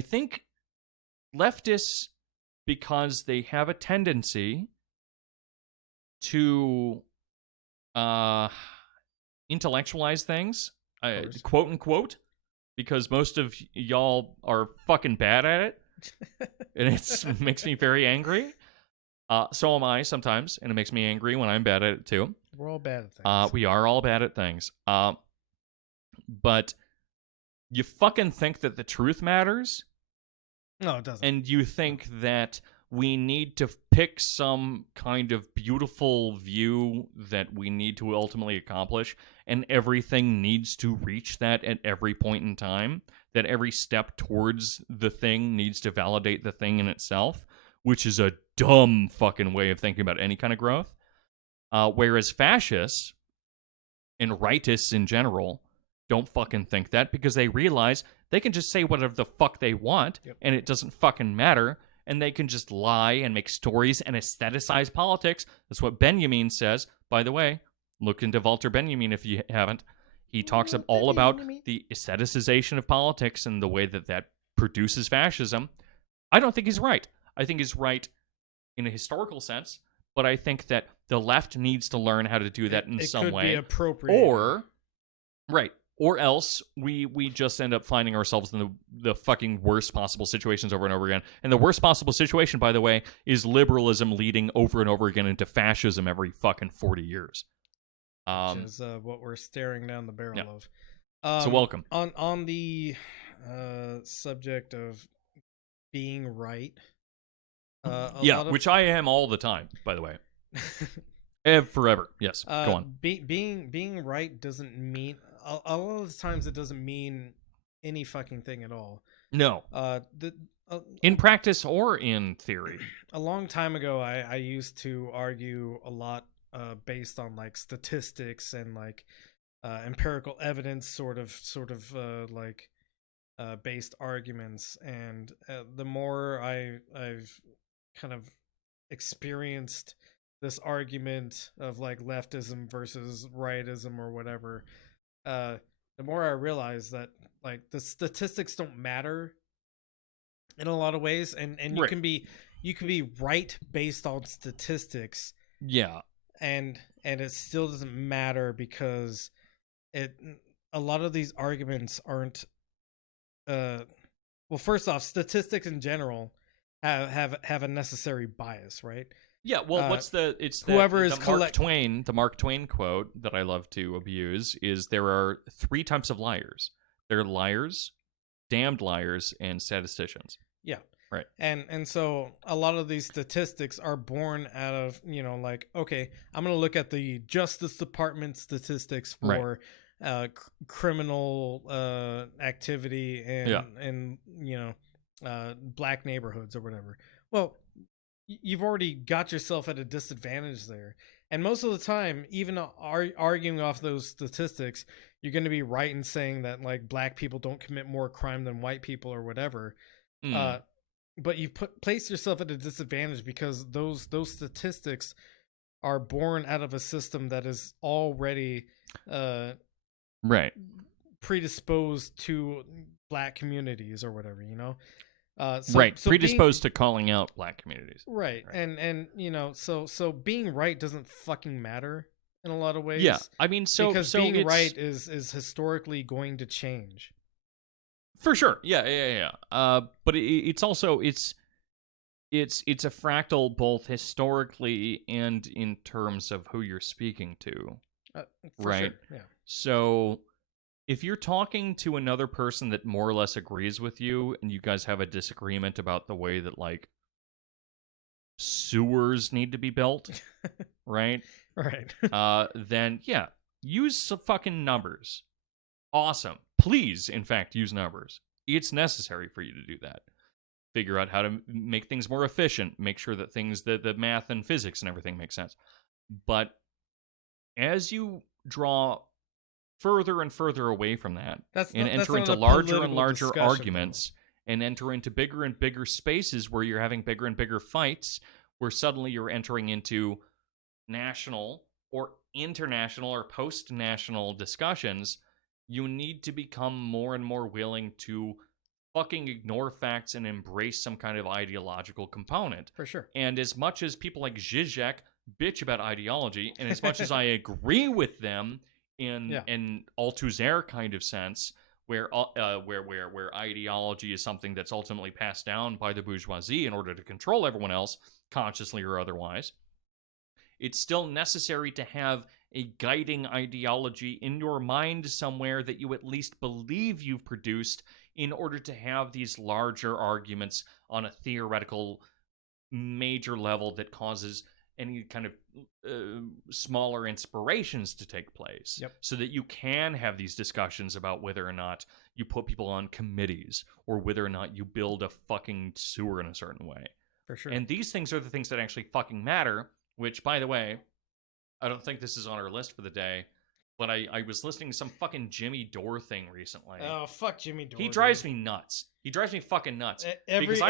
think leftists, because they have a tendency to intellectualize things, quote unquote, because most of y'all are fucking bad at it, and it makes me very angry. So am I sometimes, and it makes me angry when I'm bad at it too. We're all bad at things. We are all bad at things. But you fucking think that the truth matters? No, it doesn't. And you think that we need to pick some kind of beautiful view that we need to ultimately accomplish, and everything needs to reach that at every point in time, that every step towards the thing needs to validate the thing in itself, which is a dumb fucking way of thinking about any kind of growth. Whereas fascists and rightists in general don't fucking think that, because they realize they can just say whatever the fuck they want, and it doesn't fucking matter, and they can just lie and make stories and aestheticize politics. That's what Benjamin says. By the way, look into Walter Benjamin if you haven't. He talks all about the aestheticization of politics and the way that produces fascism. I don't think he's right. I think he's right in a historical sense, but I think that the left needs to learn how to do that in some way. It could be appropriate. Or else we just end up finding ourselves in the fucking worst possible situations over and over again. And the worst possible situation, by the way, is liberalism leading over and over again into fascism every fucking 40 years. Which is what we're staring down the barrel of. So welcome. On the subject of being right. Which I am all the time, by the way. Forever. Yes. Go on. Being right doesn't mean... A lot of the times it doesn't mean any fucking thing at all. No. In practice or in theory. A long time ago, I used to argue a lot based on like statistics and like empirical evidence, sort of based arguments. And the more I've kind of experienced this argument of like leftism versus rightism or whatever, the more I realize that like the statistics don't matter in a lot of ways, and you can be right based on statistics, and it still doesn't matter, because a lot of these arguments aren't well, first off, statistics in general have a necessary bias, right? Yeah, well, the Mark Twain quote that I love to abuse is there are 3 types of liars. There are liars, damned liars, and statisticians. Yeah. Right. And so a lot of these statistics are born out of, you know, like, okay, I'm going to look at the Justice Department statistics for criminal activity in you know, black neighborhoods or whatever. Well, you've already got yourself at a disadvantage there. And most of the time, even arguing off those statistics, you're going to be right in saying that, like, black people don't commit more crime than white people or whatever. But you've placed yourself at a disadvantage because those statistics are born out of a system that is already predisposed to black communities or whatever, you know? So predisposed to calling out black communities. Right. And you know, so being right doesn't fucking matter in a lot of ways. Yeah, I mean, because being right is historically going to change. For sure. Yeah. But it's also it's a fractal both historically and in terms of who you're speaking to. Right. Sure. Yeah. So if you're talking to another person that more or less agrees with you and you guys have a disagreement about the way that, like, sewers need to be built, right? Right. Then, yeah, use some fucking numbers. Awesome. Please, in fact, use numbers. It's necessary for you to do that. Figure out how to make things more efficient. Make sure that the math and physics and everything makes sense. But as you draw further and further away from that, enter into larger and larger arguments, and enter into bigger and bigger spaces where you're having bigger and bigger fights, where suddenly you're entering into national or international or post-national discussions, you need to become more and more willing to fucking ignore facts and embrace some kind of ideological component. For sure. And as much as people like Zizek bitch about ideology, and as much as I agree with them in Althusser kind of sense, where ideology is something that's ultimately passed down by the bourgeoisie in order to control everyone else, consciously or otherwise, it's still necessary to have a guiding ideology in your mind somewhere that you at least believe you've produced in order to have these larger arguments on a theoretical major level that causes any kind of smaller inspirations to take place. Yep. So that you can have these discussions about whether or not you put people on committees or whether or not you build a fucking sewer in a certain way. For sure. And these things are the things that actually fucking matter, which, by the way, I don't think this is on our list for the day, but I was listening to some fucking Jimmy Dore thing recently. Oh, fuck Jimmy Dore. He drives me nuts. He drives me fucking nuts. Every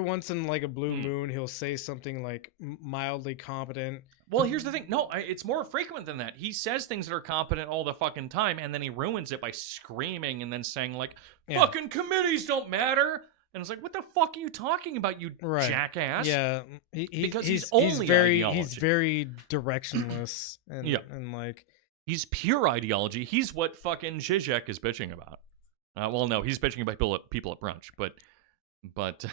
once in like a blue moon, he'll say something like mildly competent. Well, here's the thing. No, it's more frequent than that. He says things that are competent all the fucking time, and then he ruins it by screaming and then saying, like, fucking committees don't matter. And it's like, what the fuck are you talking about, you jackass? Yeah, because he's very directionless, and like he's pure ideology. He's what fucking Zizek is bitching about. Well, no, he's bitching about people at brunch, but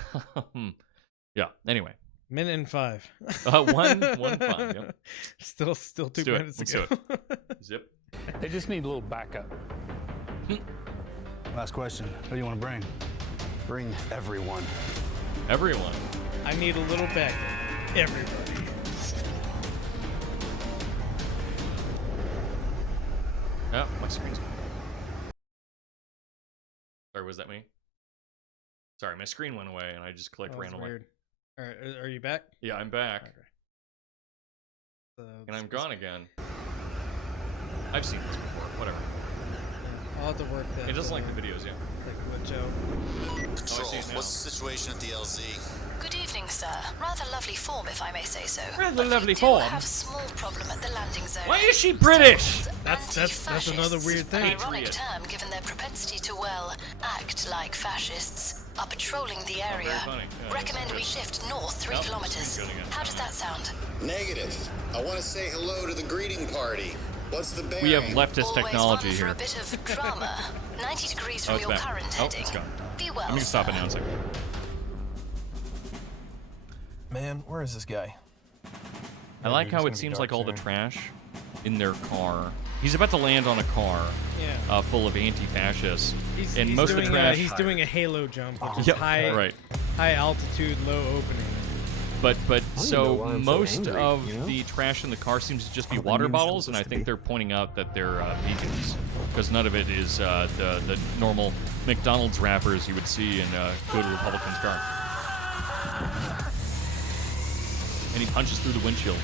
yeah. Anyway, minute and 5. 1:05. Yep. Still 2 minutes ago. Let's do it. Zip. They just need a little backup. Last question. Who do you want to bring? Bring everyone. Everyone. I need a little backup. Everybody. Oh, my screen's gone. Sorry, was that me? Sorry, my screen went away and I just clicked randomly. Weird. All right, are you back? Yeah, I'm back. Okay. And I'm gone again. I've seen this before. Whatever. I'll have to work that. It doesn't like the videos, yeah. Glitch out. Control, what's the situation at the LZ? Good evening, sir. Rather lovely form, if I may say so. Rather lovely form? We have a small problem at the landing zone. Why is she British? That's another weird thing. An ironic term, given their propensity to, well, act like fascists, are patrolling the area. Yeah, recommend we shift north 3 kilometers. How does that sound? Negative. I want to say hello to the greeting party. What's the bearing? We have leftist technology Always here. one for a bit of drama. 90 degrees from your current heading. It's gone. Be well, I'm going to stop announcing. Man, where is this guy? I like how it seems like all the trash in their car He's about to land on a car Yeah. full of anti-fascists. He's Most of the trash. He's doing a halo jump, which is Yep, high right. high altitude, low opening. But know so why I'm so most angry, of you know? the trash in the car seems to just be All the water news bottles, and I supposed to think be. they're pointing out that they're vegans, because none of it is the normal McDonald's wrappers you would see in a good Republican's car. And he punches through the windshield.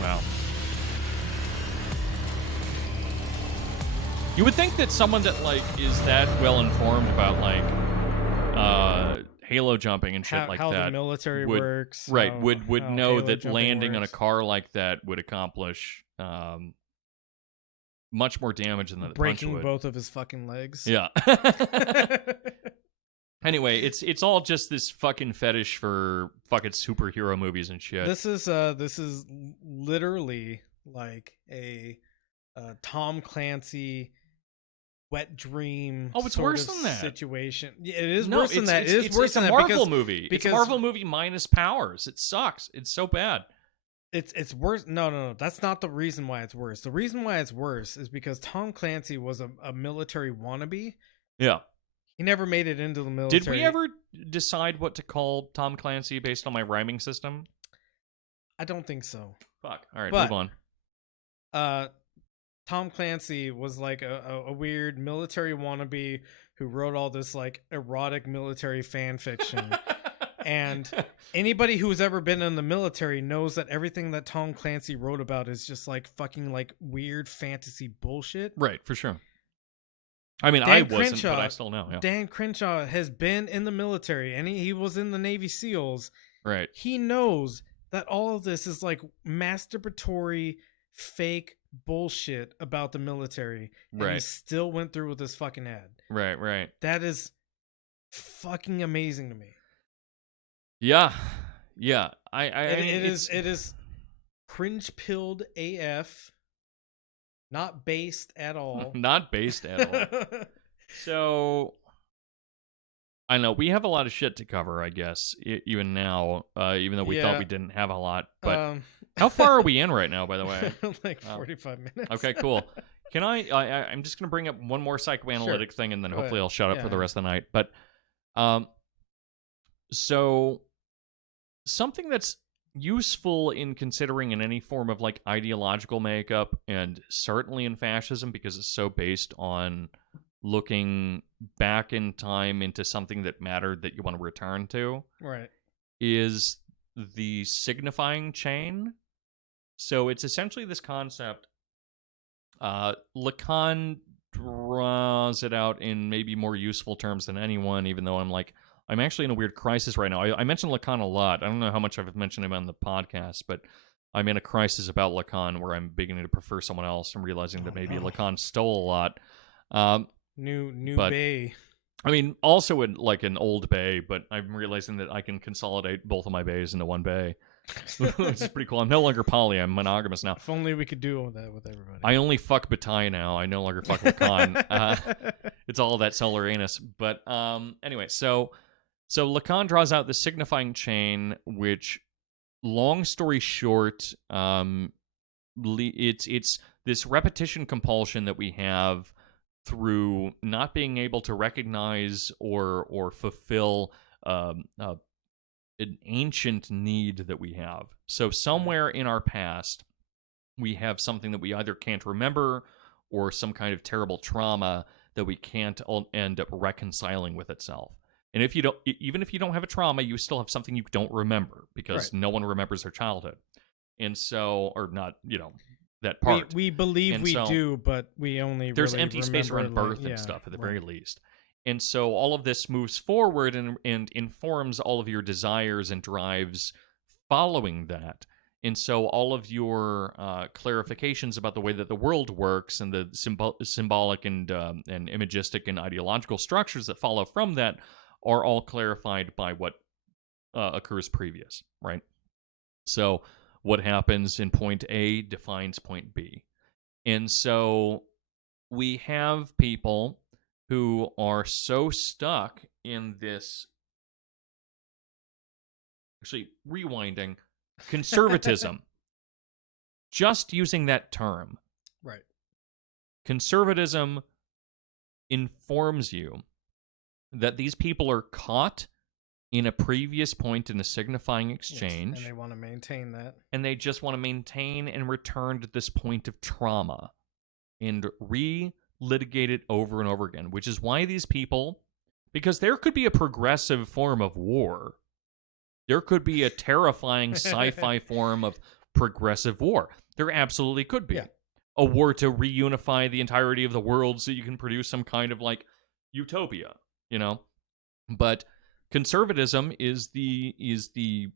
Wow. You would think that someone that like is that well informed about like halo jumping and shit like how that the military would, works, right? how- Would how know halo that jumping landing on a works. car like that would accomplish much more damage than the punch Breaking would. both of his fucking legs. Yeah. Anyway, it's all just this fucking fetish for fucking superhero movies and shit. This is literally like a Tom Clancy wet dream. Oh, it's sort worse of than that. situation. Yeah, it is No, worse than that. It is it's worse than a that Marvel because, movie. It's a because Marvel movie minus powers. It sucks. It's so bad. It's worse. No. That's not the reason why it's worse. The reason why it's worse is because Tom Clancy was a military wannabe. Yeah. He never made it into the military. Did we ever decide what to call Tom Clancy based on my rhyming system? I don't think so. Fuck. All right, But- move on. Tom Clancy was like a weird military wannabe who wrote all this like erotic military fan fiction. And anybody who's ever been in the military knows that everything that Tom Clancy wrote about is just like fucking like weird fantasy bullshit. Right, for sure. I mean, Dan I wasn't, Crenshaw- but I still know. Yeah. Dan Crenshaw has been in the military and he was in the Navy SEALs. Right. He knows that all of this is like masturbatory fake bullshit about the military. And he Right. still went through with this fucking ad. Right. That is fucking amazing to me. Yeah. It is cringe pilled AF. Not based at all. Not based at all. So, I know we have a lot of shit to cover, I guess, even now, even though we thought we didn't have a lot. But how far are we in right now, by the way? Like 45 minutes. Okay, cool. Can I'm just going to bring up one more psychoanalytic thing, and then hopefully I'll shut up for the rest of the night. But, so, something that's useful in considering in any form of like ideological makeup, and certainly in fascism because it's so based on looking back in time into something that mattered that you want to return to, Right. is the signifying chain. So it's essentially this concept. Lacan draws it out in maybe more useful terms than anyone, even though I'm actually in a weird crisis right now. I mentioned Lacan a lot. I don't know how much I've mentioned him on the podcast, but I'm in a crisis about Lacan where I'm beginning to prefer someone else. I'm realizing that maybe Lacan stole a lot. New but- bay. I mean, also in like an old bay, but I'm realizing that I can consolidate both of my bays into one bay. Which is pretty cool. I'm no longer poly. I'm monogamous now. If only we could do that with everybody. I only fuck Bataille now. I no longer fuck Lacan. It's all that solar anus. But anyway, so Lacan draws out the signifying chain, which, long story short, it's this repetition compulsion that we have through not being able to recognize or fulfill an ancient need that we have. So somewhere in our past, we have something that we either can't remember or some kind of terrible trauma that we can't end up reconciling with itself. And if you don't, even if you don't have a trauma, you still have something you don't remember because no one remembers their childhood. And so, or not, that part. We believe And we so do, but we only there's really empty space around remember, birth and stuff at the very right. least. And so all of this moves forward and informs all of your desires and drives following that. And so all of your clarifications about the way that the world works and the symbolic and imagistic and ideological structures that follow from that are all clarified by what occurs previous, right? So what happens in point A defines point B. And so we have people who are so stuck in this, actually rewinding, conservatism, just using that term. Right. Conservatism informs you that these people are caught in a previous point in a signifying exchange. Yes, and they want to maintain that. And they just want to maintain and return to this point of trauma and re-litigate it over and over again, which is why these people, because there could be a progressive form of war. There could be a terrifying sci-fi form of progressive war. There absolutely could be. Yeah. A war to reunify the entirety of the world so you can produce some kind of like utopia, you know? But conservatism is the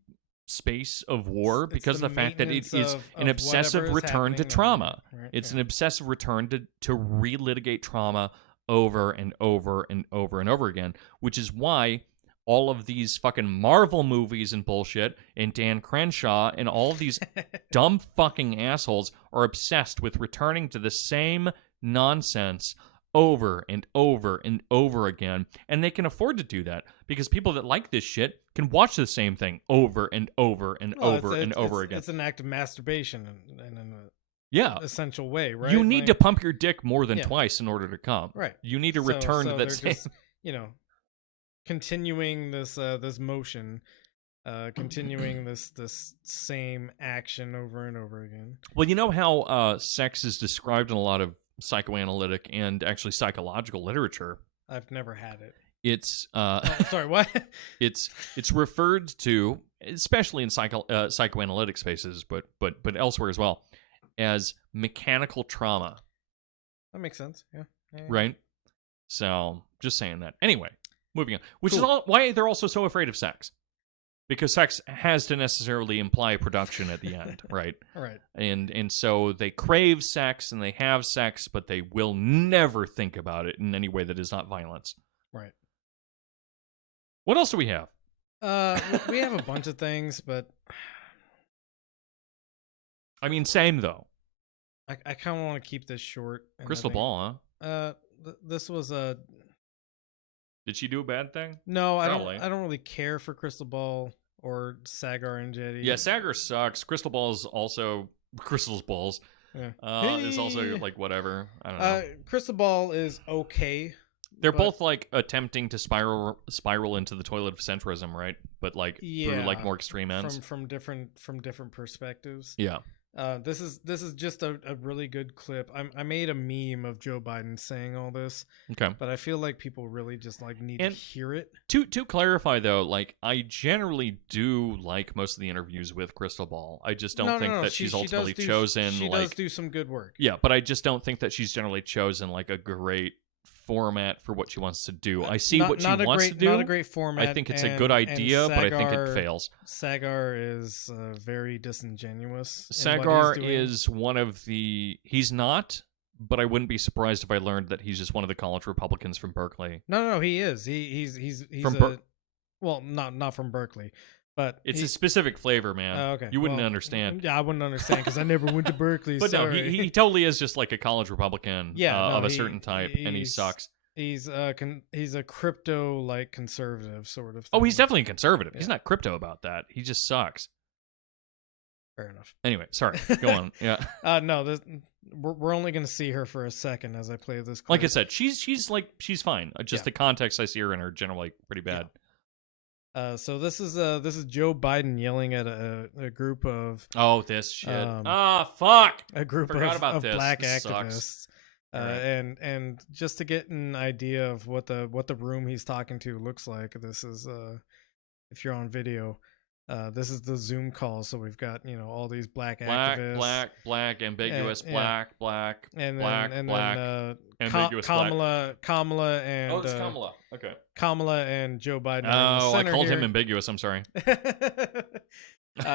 space of war because of the fact that it is an obsessive return to trauma. Right? It's an obsessive return to relitigate trauma over and over and over and over again, which is why all of these fucking Marvel movies and bullshit and Dan Crenshaw and all of these dumb fucking assholes are obsessed with returning to the same nonsense over and over and over again. And they can afford to do that because people that like this shit can watch the same thing over and over and over again. It's an act of masturbation in an yeah. essential way, right? You need to pump your dick more than Yeah. twice in order to come. Right. You need to return to that same... just, continuing this this motion, continuing this same action over and over again. Well, you know how sex is described in a lot of psychoanalytic and actually psychological literature. I've never had it. It's sorry, what? it's referred to, especially in psychoanalytic spaces, but elsewhere as well, as mechanical trauma. That makes sense. Yeah. Right. So just saying that. Anyway, moving on. Which Cool. is why they're also so afraid of sex. Because sex has to necessarily imply production at the end, right? Right. And so they crave sex and they have sex, but they will never think about it in any way that is not violence. Right. What else do we have? We have a bunch of things, but I mean, same though. I kind of want to keep this short. and Crystal I think- Ball, huh? This was a Did she do a bad thing? no. Probably. I don't really care for Crystal Ball or Sagar and Jetty. Yeah, Sagar sucks. Crystal Ball is also Crystal's balls. Yeah. Is also Hey. like whatever. I don't know. Crystal Ball is okay. They're but- both like attempting to spiral into the toilet of centrism, right? But like through like more extreme ends. from different perspectives. Yeah. This is just a really good clip. I made a meme of Joe Biden saying all this, Okay. but I feel like people really just like need And to hear it. To clarify though, like I generally do like most of the interviews with Crystal Ball. I just don't think that she's ultimately chosen. She like, does do some good work. yeah, but I just don't think that she's generally chosen like a great format for what she wants to do. I see what she wants to do. Not a great format. I think it's a and- good and idea, but I think it Sagar- fails. Sagar is very disingenuous. in what Sagar he's doing. is one of the... He's not, but I wouldn't be surprised if I learned that he's just one of the college Republicans from Berkeley. No, he is. He's From well, not from Berkeley, but It's a specific flavor, man. Oh, okay. You wouldn't Well, understand. Yeah, I wouldn't understand because I never went to Berkeley. But sorry. no, he totally is just like a college Republican of a certain type, and he he's- sucks. He's a crypto like conservative sort of thing. Oh, he's definitely a conservative. Yeah. He's not crypto about that. He just sucks. Fair enough. Anyway, sorry. Go on. Yeah. No, we're only gonna see her for a second as I play this clip. Like I said, she's fine. Just Yeah. the context I see her in are generally pretty bad. So this is Joe Biden yelling at a group of Oh, this shit. black Fuck. Forgot about this. This sucks. activists. Alright. And just to get an idea of what the room he's talking to looks like, this is if you're on video, this is the Zoom call. So we've got all these black activists, black, ambiguous, yeah. black, and black, then ambiguous black. Kamala and Oh, it's Kamala. Okay. Kamala and Joe Biden. Oh, I called him ambiguous. I'm sorry.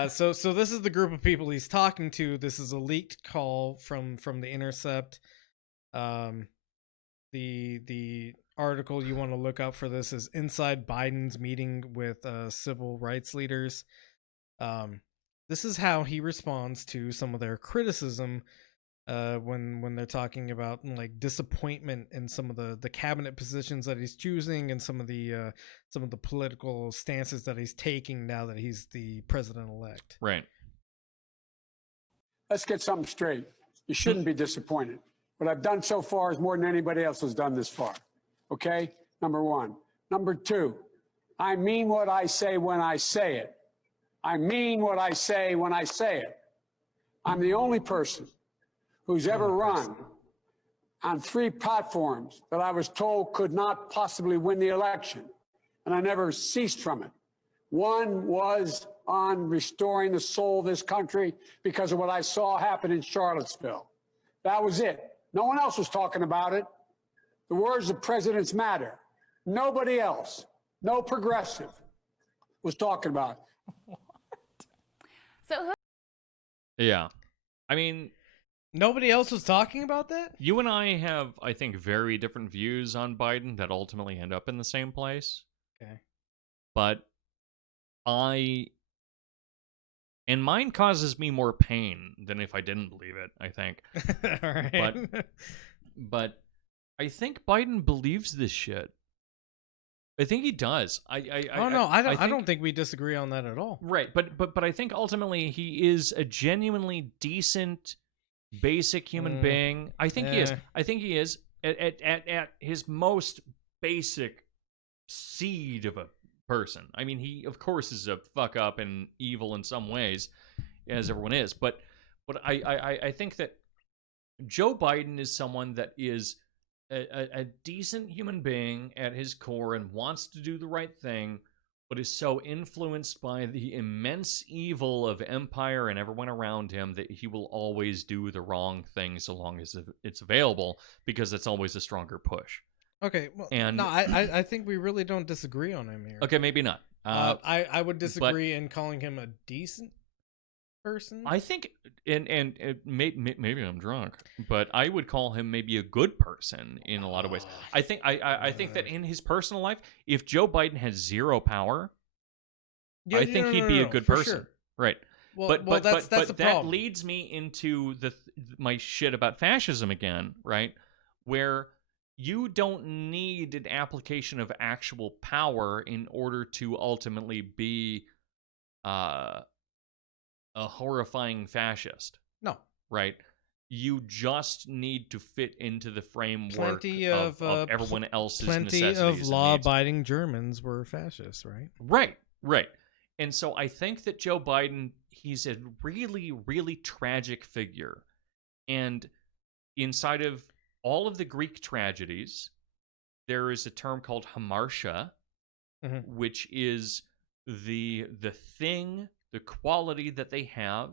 So this is the group of people he's talking to. This is a leaked call from The Intercept. The article you want to look up for this is Inside Biden's Meeting with Civil Rights Leaders. This is how he responds to some of their criticism when they're talking about like disappointment in some of the cabinet positions that he's choosing and some of the political stances that he's taking now that he's the president-elect. Right. Let's get something straight. You shouldn't be disappointed. What I've done so far is more than anybody else has done this far. Okay? Number one. Number two, I mean what I say when I say it. I mean what I say when I say it. I'm the only person who's ever run on 3 platforms that I was told could not possibly win the election, and I never ceased from it. One was on restoring the soul of this country because of what I saw happen in Charlottesville. That was it. No one else was talking about it. The words of presidents matter. Nobody else, no progressive, was talking about it. So Yeah. I mean, Nobody else was talking about that? you and I have, I think, very different views on Biden that ultimately end up in the same place. Okay. But and mine causes me more pain than if I didn't believe it, I think. All right. But I think Biden believes this shit. I think he does. I don't think we disagree on that at all. Right, but I think ultimately he is a genuinely decent, basic human being. I think he is. I think he is at his most basic seed of a person. I mean, he of course is a fuck up and evil in some ways, as everyone is. But I think that Joe Biden is someone that is a decent human being at his core and wants to do the right thing, but is so influenced by the immense evil of empire and everyone around him that he will always do the wrong thing so long as it's available, because it's always a stronger push. Okay, well, And no, I think we really don't disagree on him here. Okay, maybe not. I would disagree in calling him a decent person. I think, and maybe I'm drunk, but I would call him maybe a good person in a lot of ways. I think that in his personal life, if Joe Biden has zero power, I think he'd be a good person, sure. right? Well, that's the that problem. leads me into my shit about fascism again, right? Where you don't need an application of actual power in order to ultimately be a horrifying fascist. No. Right? You just need to fit into the framework Plenty of everyone else's plenty necessities of and needs. law-abiding Germans were fascists, right? Right. And so I think that Joe Biden, he's a really, really tragic figure. And inside of all of the Greek tragedies, there is a term called hamartia, which is the thing, the quality that they have,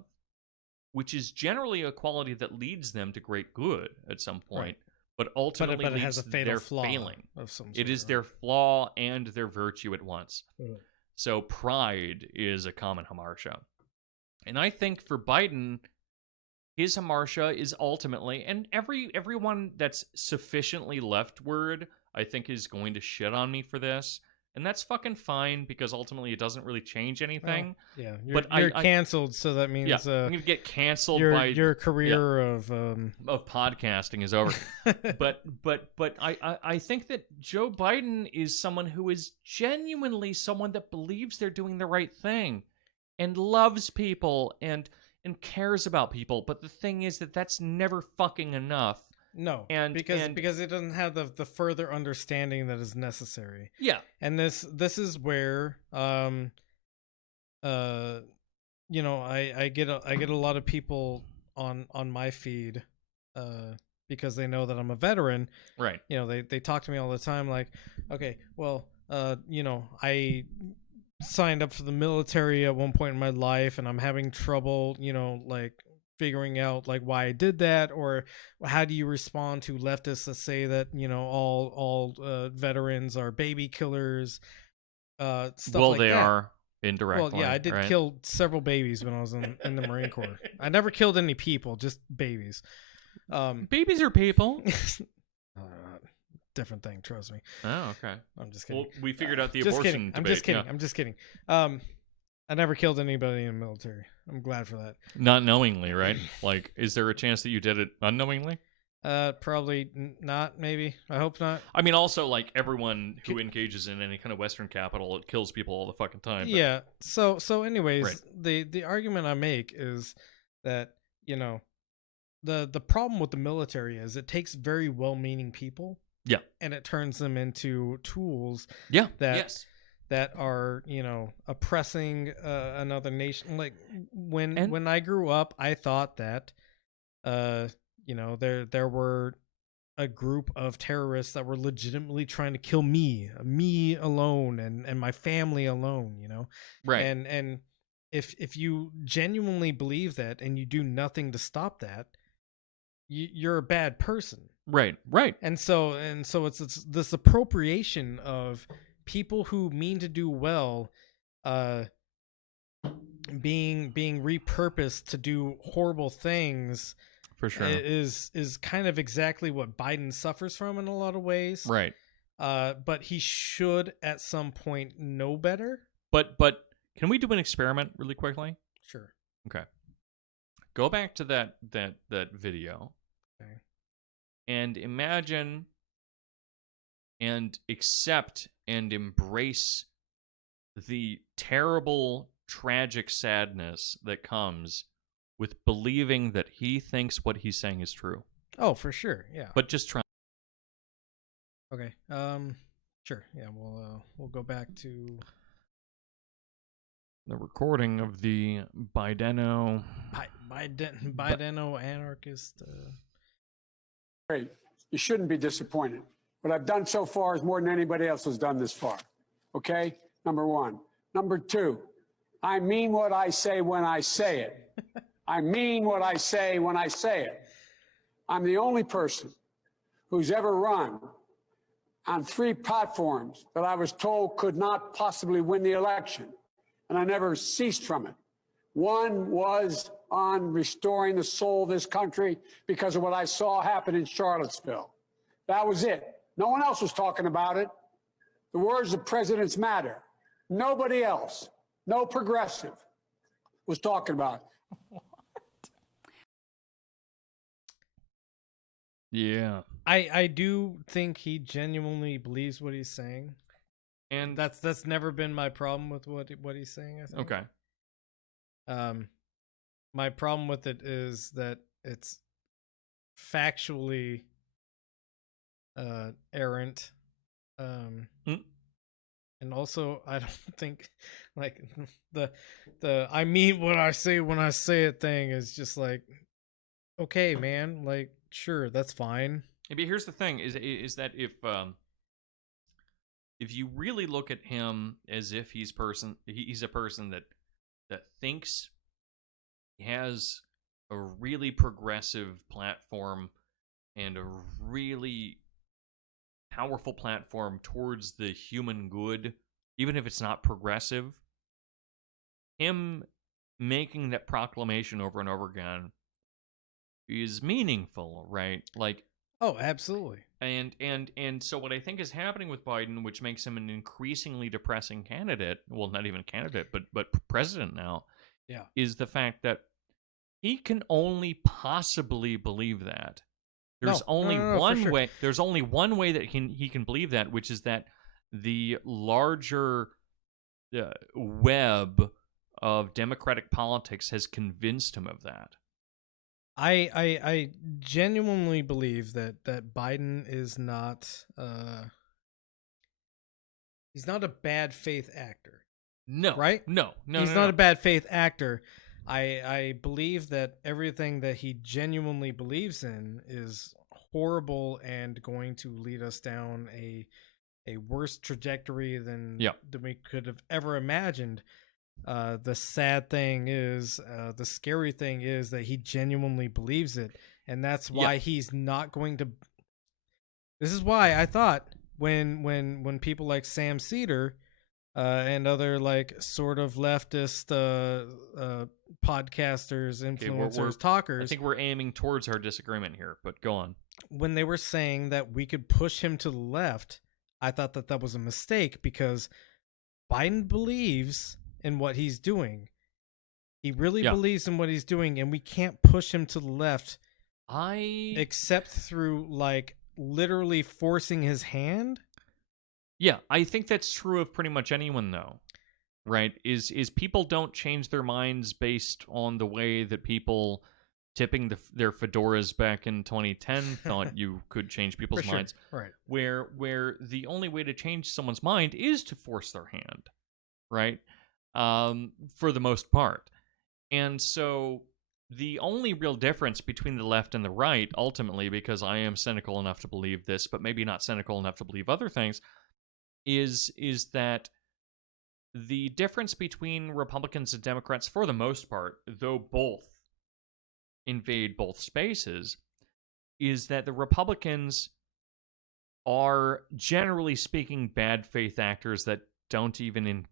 which is generally a quality that leads them to great good at some point, Right. but ultimately But it leads has a to fatal their flaw failing. of some It sort, is their flaw and their virtue at once. So pride is a common hamartia. And I think for Biden, his hamartia is ultimately, and everyone that's sufficiently leftward, I think, is going to shit on me for this. And that's fucking fine, because ultimately it doesn't really change anything. Yeah, you're canceled, so that means I'm gonna get canceled your, by your career of podcasting is over. but I think that Joe Biden is someone who is genuinely someone that believes they're doing the right thing and loves people and cares about people. But the thing is that that's never fucking enough. No, because it doesn't have the further understanding that is necessary. Yeah, and this is where I get a lot of people on my feed because they know that I'm a veteran. Right. You know, they talk to me all the time like, okay, well, I signed up for the military at one point in my life and I'm having trouble, like figuring out like why I did that, or how do you respond to leftists that say that all veterans are baby killers, stuff like they that. are indirectly. Well, yeah, I did kill several babies when I was in the Marine Corps. I never killed any people, just babies. Babies are people. Different thing, trust me. Oh, okay. I'm just kidding. Well, we figured out the just abortion kidding. I'm just kidding. Yeah. I'm just kidding. I never killed anybody in the military. I'm glad for that. Not knowingly, right? Like, is there a chance that you did it unknowingly? Probably not, maybe. I hope not. I mean, also, like, everyone who engages in any kind of Western capital, it kills people all the fucking time. But... Yeah. So anyways, right. the argument I make is that, the problem with the military is it takes very well-meaning people, Yeah. and it turns them into tools Yeah. that Yes. that are, oppressing another nation. Like when I grew up, I thought that there were a group of terrorists that were legitimately trying to kill me alone, and my family alone, Right. and if you genuinely believe that and you do nothing to stop that, you're a bad person. Right. Right. And so it's this appropriation of people who mean to do well, being repurposed to do horrible things. For sure. Is kind of exactly what Biden suffers from in a lot of ways. Right. But he should at some point know better. But can we do an experiment really quickly? Sure. Okay. Go back to that video. Okay. And imagine and accept and embrace the terrible, tragic sadness that comes with believing that he thinks what he's saying is true. Oh, for sure. Yeah. But just try. Okay. Sure. Yeah. We'll go back to The recording of the Bideno anarchist. Great. You shouldn't be disappointed. What I've done so far is more than anybody else has done this far. Okay? Number one. Number two, I mean what I say when I say it. I mean what I say when I say it. I'm the only person who's ever run on 3 platforms that I was told could not possibly win the election, and I never ceased from it. One was on restoring the soul of this country because of what I saw happen in Charlottesville. That was it. No one else was talking about it. The words of presidents matter. Nobody else, no progressive, was talking about it. Yeah. I do think he genuinely believes what he's saying, And that's never been my problem with what he's saying. I think. okay. My problem with it is that it's factually errant, and also I don't think like the I mean what I say when I say it thing is just like, okay, man, like sure, that's fine. But here's the thing: is that if you really look at him as if he's a person that thinks he has a really progressive platform and a really powerful platform towards the human good, even if it's not progressive, him making that proclamation over and over again is meaningful, right? Like, oh, absolutely. And so what I think is happening with Biden, which makes him an increasingly depressing candidate, well, not even candidate, but president now, yeah, is the fact that he can only possibly believe that. There's only one way. There's only one way that he can believe that, which is that the larger web of democratic politics has convinced him of that. I genuinely believe that Biden is not he's not a bad faith actor. No. Right? No. He's not a bad faith actor. I believe that everything that he genuinely believes in is horrible and going to lead us down a worse trajectory than we could have ever imagined. The sad thing is, the scary thing is that he genuinely believes it, and that's why he's not going to. This is why I thought when people like Sam Cedar and other like sort of leftist podcasters, influencers, talkers. I think we're aiming towards our disagreement here, but go on. When they were saying that we could push him to the left, I thought that was a mistake because Biden believes in what he's doing. He really believes in what he's doing, and we can't push him to the left except through like literally forcing his hand. Yeah, I think that's true of pretty much anyone though. Right? Is people don't change their minds based on the way that people tipping their fedoras back in 2010 thought you could change people's minds. Right. Where the only way to change someone's mind is to force their hand, right? For the most part. And so the only real difference between the left and the right, ultimately, because I am cynical enough to believe this, but maybe not cynical enough to believe other things, is that the difference between Republicans and Democrats, for the most part, though both invade both spaces, is that the Republicans are, generally speaking, bad faith actors that don't even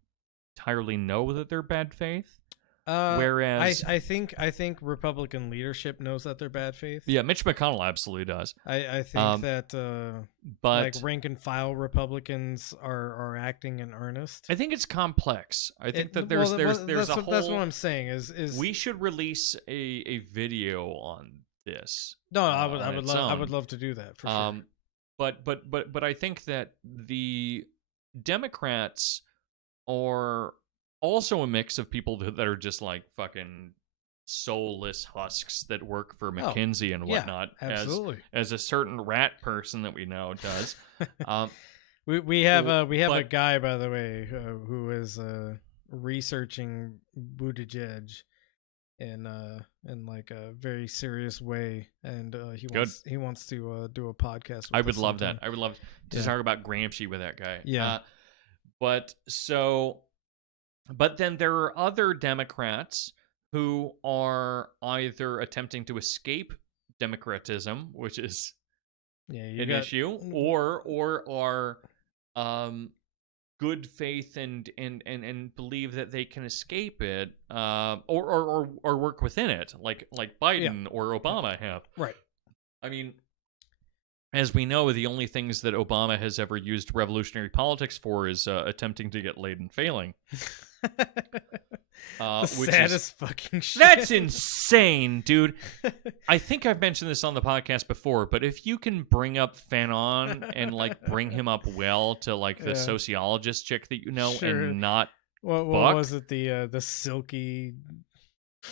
entirely know that they're bad faith. Whereas I think Republican leadership knows that they're bad faith. Yeah, Mitch McConnell absolutely does. I think that but like rank and file Republicans are acting in earnest. I think it's complex. I think that there's a whole. That's what I'm saying. Is we should release a video on this. No, I would love to do that for sure. But I think that the Democrats are also a mix of people that are just like fucking soulless husks that work for McKinsey and whatnot, as a certain rat person that we know does. we have a guy, by the way, who is researching Buttigieg in like a very serious way, and he wants to do a podcast with I would us love sometime. that. I would love to talk about Gramsci with that guy. Yeah. But then there are other Democrats who are either attempting to escape democratism, which is an issue, or are good faith and believe that they can escape it, or work within it, like Biden or Obama have. Right. I mean, as we know, the only things that Obama has ever used revolutionary politics for is attempting to get laid and failing. The saddest fucking shit. That's insane, dude. I think I've mentioned this on the podcast before, but if you can bring up Fanon and like bring him up well to like the sociologist chick that you know and not what was it, the silky.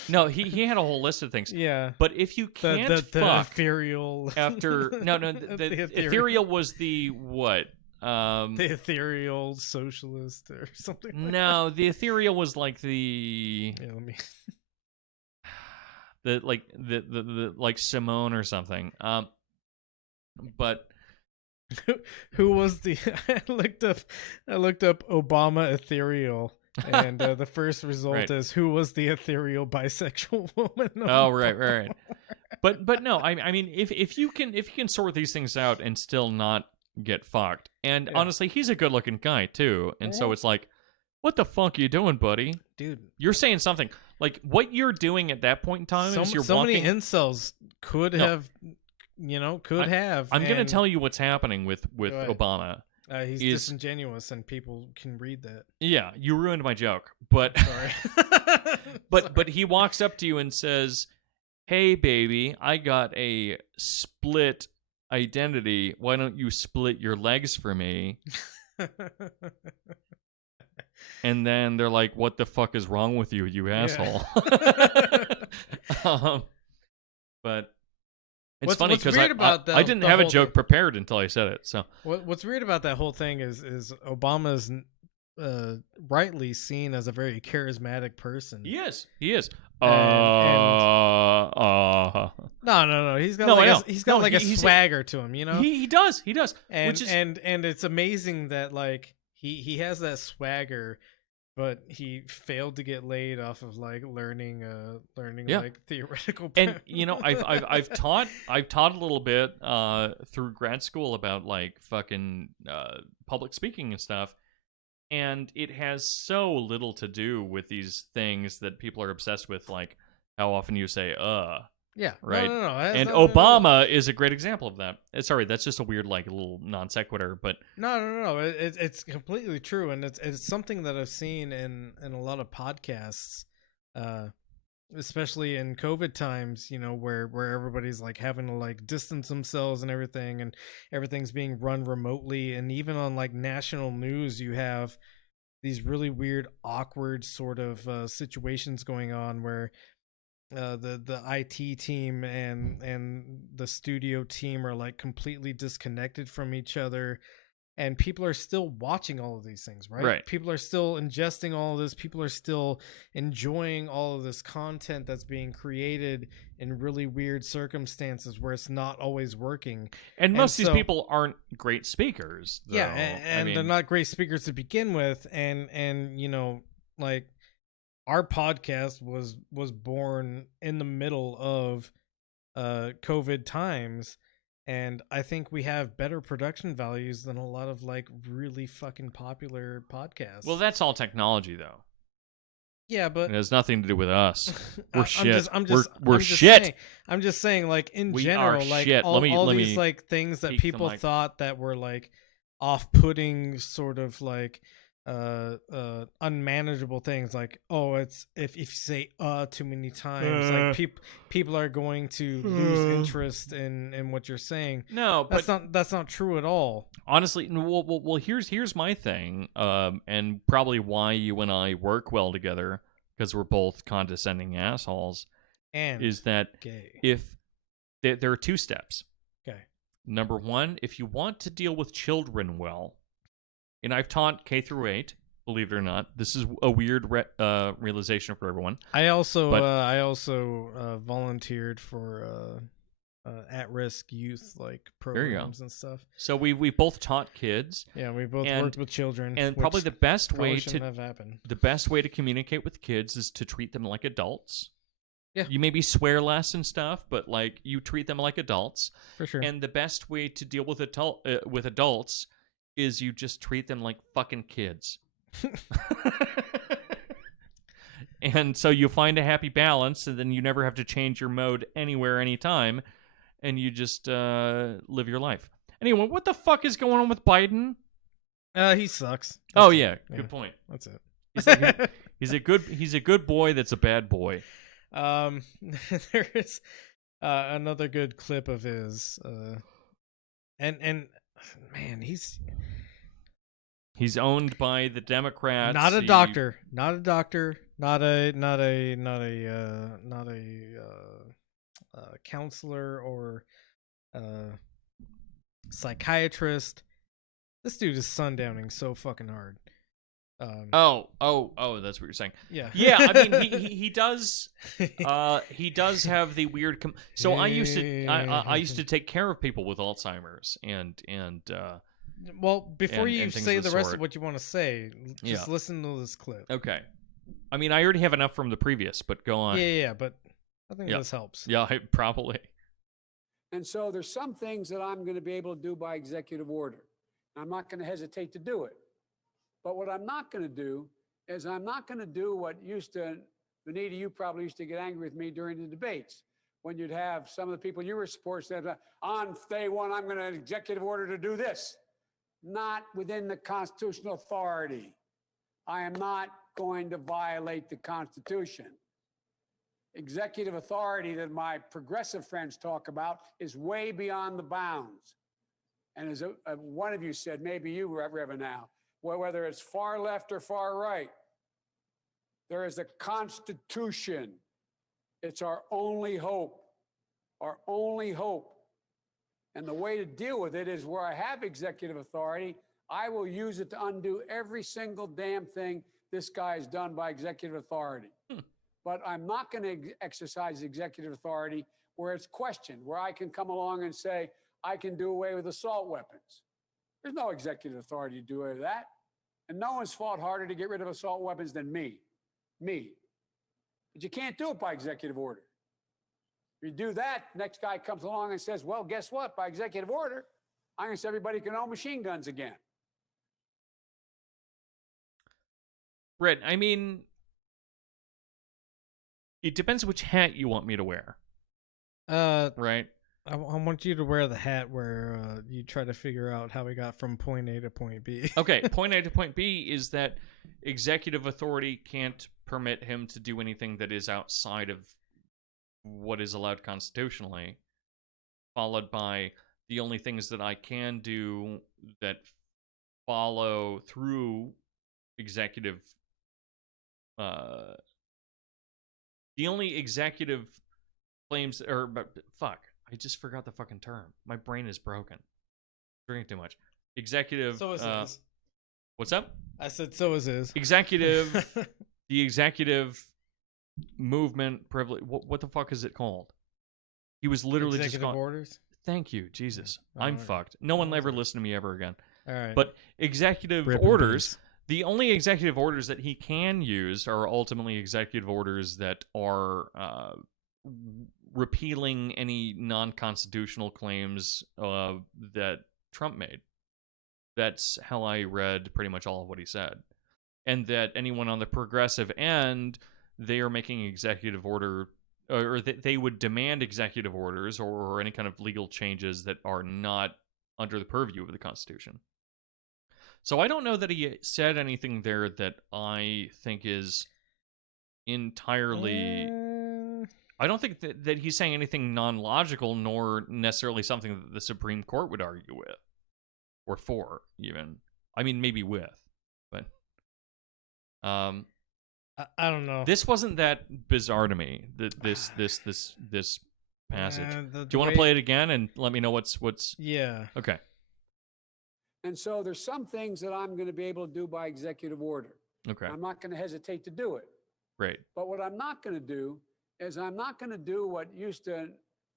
No, he had a whole list of things. Yeah, but if you can't the fuck ethereal after the ethereal was the what? The ethereal socialist or something. No, the ethereal was like the let me the like Simone or something. But who was the? I looked up Obama ethereal, and the first result is who was the ethereal bisexual woman. Oh, right. But no, I mean, if you can sort these things out and still not get fucked, and honestly, he's a good-looking guy too, and so it's like, what the fuck are you doing, buddy? Dude, you're saying something like what you're doing at that point in time is you're walking. Many incels could have. I'm going to tell you what's happening with Obama. He's disingenuous, and people can read that. Yeah, you ruined my joke. But sorry. but he walks up to you and says, "Hey, baby, I got a split identity. Why don't you split your legs for me?" And then they're like, "What the fuck is wrong with you, you asshole?" But it's funny because I didn't have a joke prepared until I said it. So what's weird about that whole thing is Obama's rightly seen as a very charismatic person. He is. No. He's got a swagger to him, you know. He does. And it's amazing that like he has that swagger, but he failed to get laid off of like learning like theoretical. And you know, I've taught a little bit through grad school about like fucking public speaking and stuff, and it has so little to do with these things that people are obsessed with, like how often you say Yeah. Right. No. And Obama is a great example of that. Sorry, that's just a weird, like, little non sequitur, but no. It's completely true, and it's something that I've seen in a lot of podcasts, especially in COVID times. You know, where everybody's like having to like distance themselves and everything, and everything's being run remotely, and even on like national news, you have these really weird, awkward sort of situations going on where the IT team and the studio team are like completely disconnected from each other, and people are still watching all of these things, right? Right. People are still ingesting all of this. People are still enjoying all of this content that's being created in really weird circumstances where it's not always working. And most of these so- people aren't great speakers, though. Yeah, and I they're mean, not great speakers to begin with, and you know, like our podcast was born in the middle of COVID times, and I think we have better production values than a lot of like really fucking popular podcasts. well, that's all technology, though. yeah, but It has nothing to do with us. We're I'm shit. just- I'm just- we're I'm just shit. saying- I'm just saying, like in We general, are like shit. all, Let me- all let these me like things that peek the people mic. thought that were like off-putting, sort of like unmanageable things, like, oh, it's if you say too many times, like people are going to lose interest in what you're saying. No, but That's not true at all. honestly, well, here's my thing, and probably why you and I work well together, because we're both condescending assholes, And is that gay. if there are two steps. Okay. Number one, if you want to deal with children well, and I've taught K through 8, believe it or not. This is a weird realization for everyone. I also volunteered for at-risk youth like programs and stuff. So we both taught kids. Yeah, we both and, worked with children. And probably the best way to have happened. The best way to communicate with kids is to treat them like adults. Yeah. You maybe swear less and stuff, but like you treat them like adults. For sure. And the best way to deal with adults is you just treat them like fucking kids. And so you find a happy balance, and then you never have to change your mode anywhere, anytime, and you just live your life. Anyway, what the fuck is going on with Biden? He sucks. Oh That's yeah, it. good point. That's it. He's a good boy that's a bad boy. There is another good clip of his, and man, he's owned by the Democrats. not a doctor, not a counselor or psychiatrist. This dude is sundowning so fucking hard. Oh, that's what you're saying. Yeah. Yeah, I mean, he does have the weird. So I used to take care of people with Alzheimer's and well, before you and things say of the the rest sort. of what you want to say, just Yeah. listen to this clip. Okay. I mean, I already have enough from the previous, but go on. Yeah, but I think this helps. Yeah, probably. And so there's some things that I'm going to be able to do by executive order. I'm not going to hesitate to do it. But what I'm not going to do is I'm not going to do what used to, Benita, you probably used to get angry with me during the debates when you'd have some of the people you were supporting say, on day one, I'm going to executive order to do this. Not within the constitutional authority. I am not going to violate the Constitution. Executive authority that my progressive friends talk about is way beyond the bounds. And as one of you said, maybe you, Reverend now, whether it's far left or far right, there is a Constitution. It's our only hope. Our only hope. And the way to deal with it is where I have executive authority, I will use it to undo every single damn thing this guy has done by executive authority. But I'm not going to exercise executive authority where it's questioned, where I can come along and say, I can do away with assault weapons. There's no executive authority to do away with that. And no one's fought harder to get rid of assault weapons than me. Me. But you can't do it by executive order. If you do that, next guy comes along and says, well, guess what? By executive order, I'm going to say everybody can own machine guns again. Brett, I mean, it depends which hat you want me to wear. Right? I want you to wear the hat where you try to figure out how we got from point A to point B. Okay, point A to point B is that executive authority can't permit him to do anything that is outside of what is allowed constitutionally, followed by the only things that I can do that follow through executive The only executive claims, fuck, I just forgot the fucking term. My brain is broken. Drinking too much. Executive. So is his. What's up? I said so is his. Executive. The executive movement privilege. What the fuck is it called? He was literally executive just orders. Thank you, Jesus. Oh, I'm okay. fucked. No one will ever listen to me ever again. All right. But executive Rip in orders. peace. The only executive orders that he can use are ultimately executive orders that are repealing any non-constitutional claims that Trump made. That's how I read pretty much all of what he said. And that anyone on the progressive end, they are making executive order, or they would demand executive orders or any kind of legal changes that are not under the purview of the Constitution. So I don't know that he said anything there that I think is entirely... I don't think that he's saying anything non-logical, nor necessarily something that the Supreme Court would argue with. Or for, even. I mean, maybe with. But... I don't know. This wasn't that bizarre to me, this passage. Do you want to play it again and let me know what's... Yeah. Okay. And so there's some things that I'm going to be able to do by executive order. Okay. I'm not going to hesitate to do it. Great. But what I'm not going to do is I'm not going to do what used to,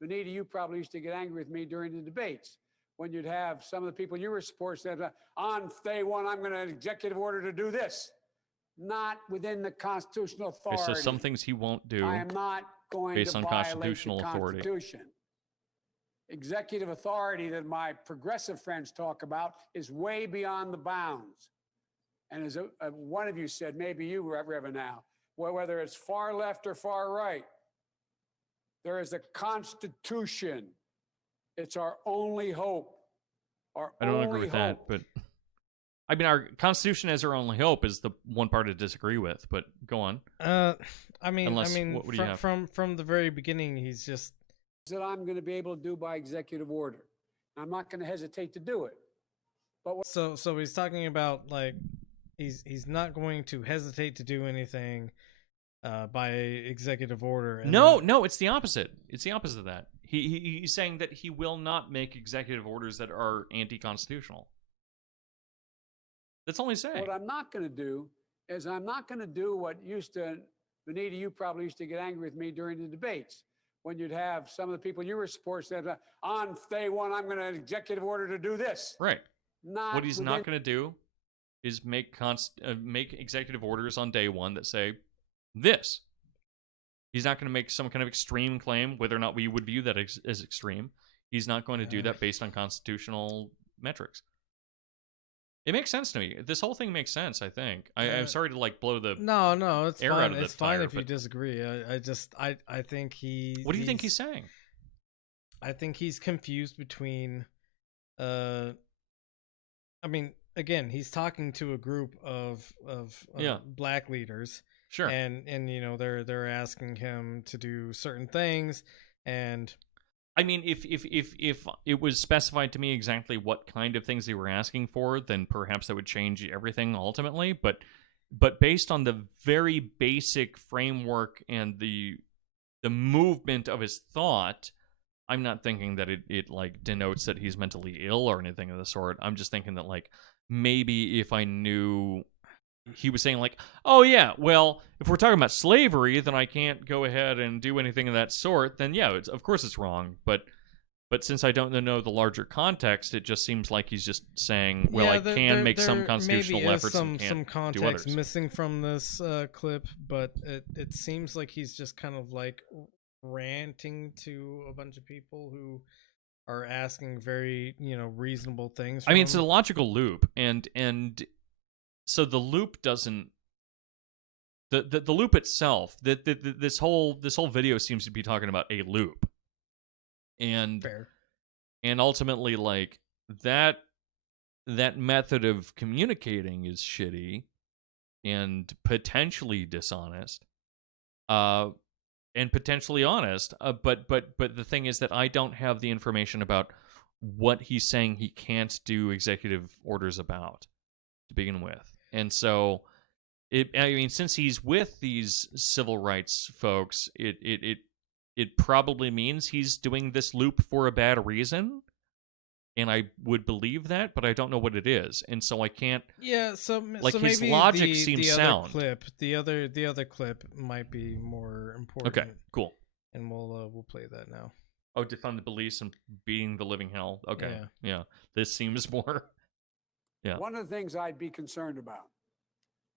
Benita, you probably used to get angry with me during the debates when you'd have some of the people you were supporting say, on day one, I'm going to executive order to do this. Not within the constitutional authority. Okay, so some things he won't do I am not going based to on violate constitutional the authority. Constitution. Executive authority that my progressive friends talk about is way beyond the bounds. And as one of you said, maybe you, Reverend, now, whether it's far left or far right, there is a Constitution. It's our only hope. I don't agree with that, but I mean, our Constitution as our only hope is the one part I disagree with. But go on. I mean, what do you have? From the very beginning, he's just that I'm going to be able to do by executive order. I'm not going to hesitate to do it. But so he's talking about like he's not going to hesitate to do anything by executive order. And No, it's the opposite. It's the opposite of that. He's saying that he will not make executive orders that are anti-constitutional. That's all he's saying. What I'm not going to do is I'm not going to do what used to, Benita, you probably used to get angry with me during the debates when you'd have some of the people you were supporting say, on day one, I'm going to executive order to do this. Right. Not what he's within... not going to do is make executive orders on day one that say this. He's not going to make some kind of extreme claim, whether or not we would view that as extreme. He's not going to do that based on constitutional metrics. It makes sense to me. This whole thing makes sense, I think. I'm sorry to like blow the No, it's air fine. out of the It's fine tire, if you disagree. I think he. What do you think he's saying? I think he's confused between, I mean, again, he's talking to a group of black leaders. Sure. And you know they're asking him to do certain things, and I mean, if it was specified to me exactly what kind of things they were asking for, then perhaps that would change everything ultimately. But based on the very basic framework and the movement of his thought, I'm not thinking that it like denotes that he's mentally ill or anything of the sort. I'm just thinking that like maybe if I knew. He was saying like, oh yeah, well, if we're talking about slavery, then I can't go ahead and do anything of that sort. Then yeah, of course it's wrong. But since I don't know the larger context, it just seems like he's just saying, well, I can make some constitutional efforts and can't some do context others. missing from this clip, but it seems like he's just kind of like ranting to a bunch of people who are asking very reasonable things. I mean, it's a logical loop, and so the loop doesn't. The loop itself, this whole video seems to be talking about a loop, and Fair. And ultimately, like that method of communicating is shitty and potentially dishonest, and potentially honest. But the thing is that I don't have the information about what he's saying he can't do executive orders about to begin with. And so I mean, since he's with these civil rights folks, it probably means he's doing this loop for a bad reason. And I would believe that, but I don't know what it is, and so I can't. Yeah, so his maybe logic seems the sound. Other clip, the other clip might be more important. Okay, cool. And we'll play that now. Oh, defund the police and beating the living hell. Okay, yeah. This seems more. Yeah. One of the things I'd be concerned about,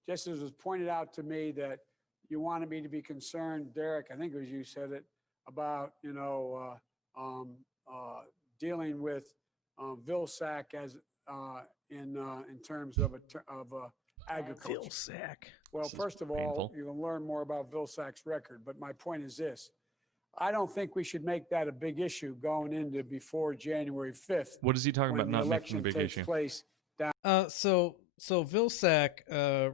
just as was pointed out to me that you wanted me to be concerned, Derek, I think it was you said it, about, dealing with Vilsack as in terms of agriculture. Vilsack. Well, first of all, you can learn more about Vilsack's record, but my point is this. I don't think we should make that a big issue going into before January 5th. What is he talking about not making a big issue? Place down. So Vilsack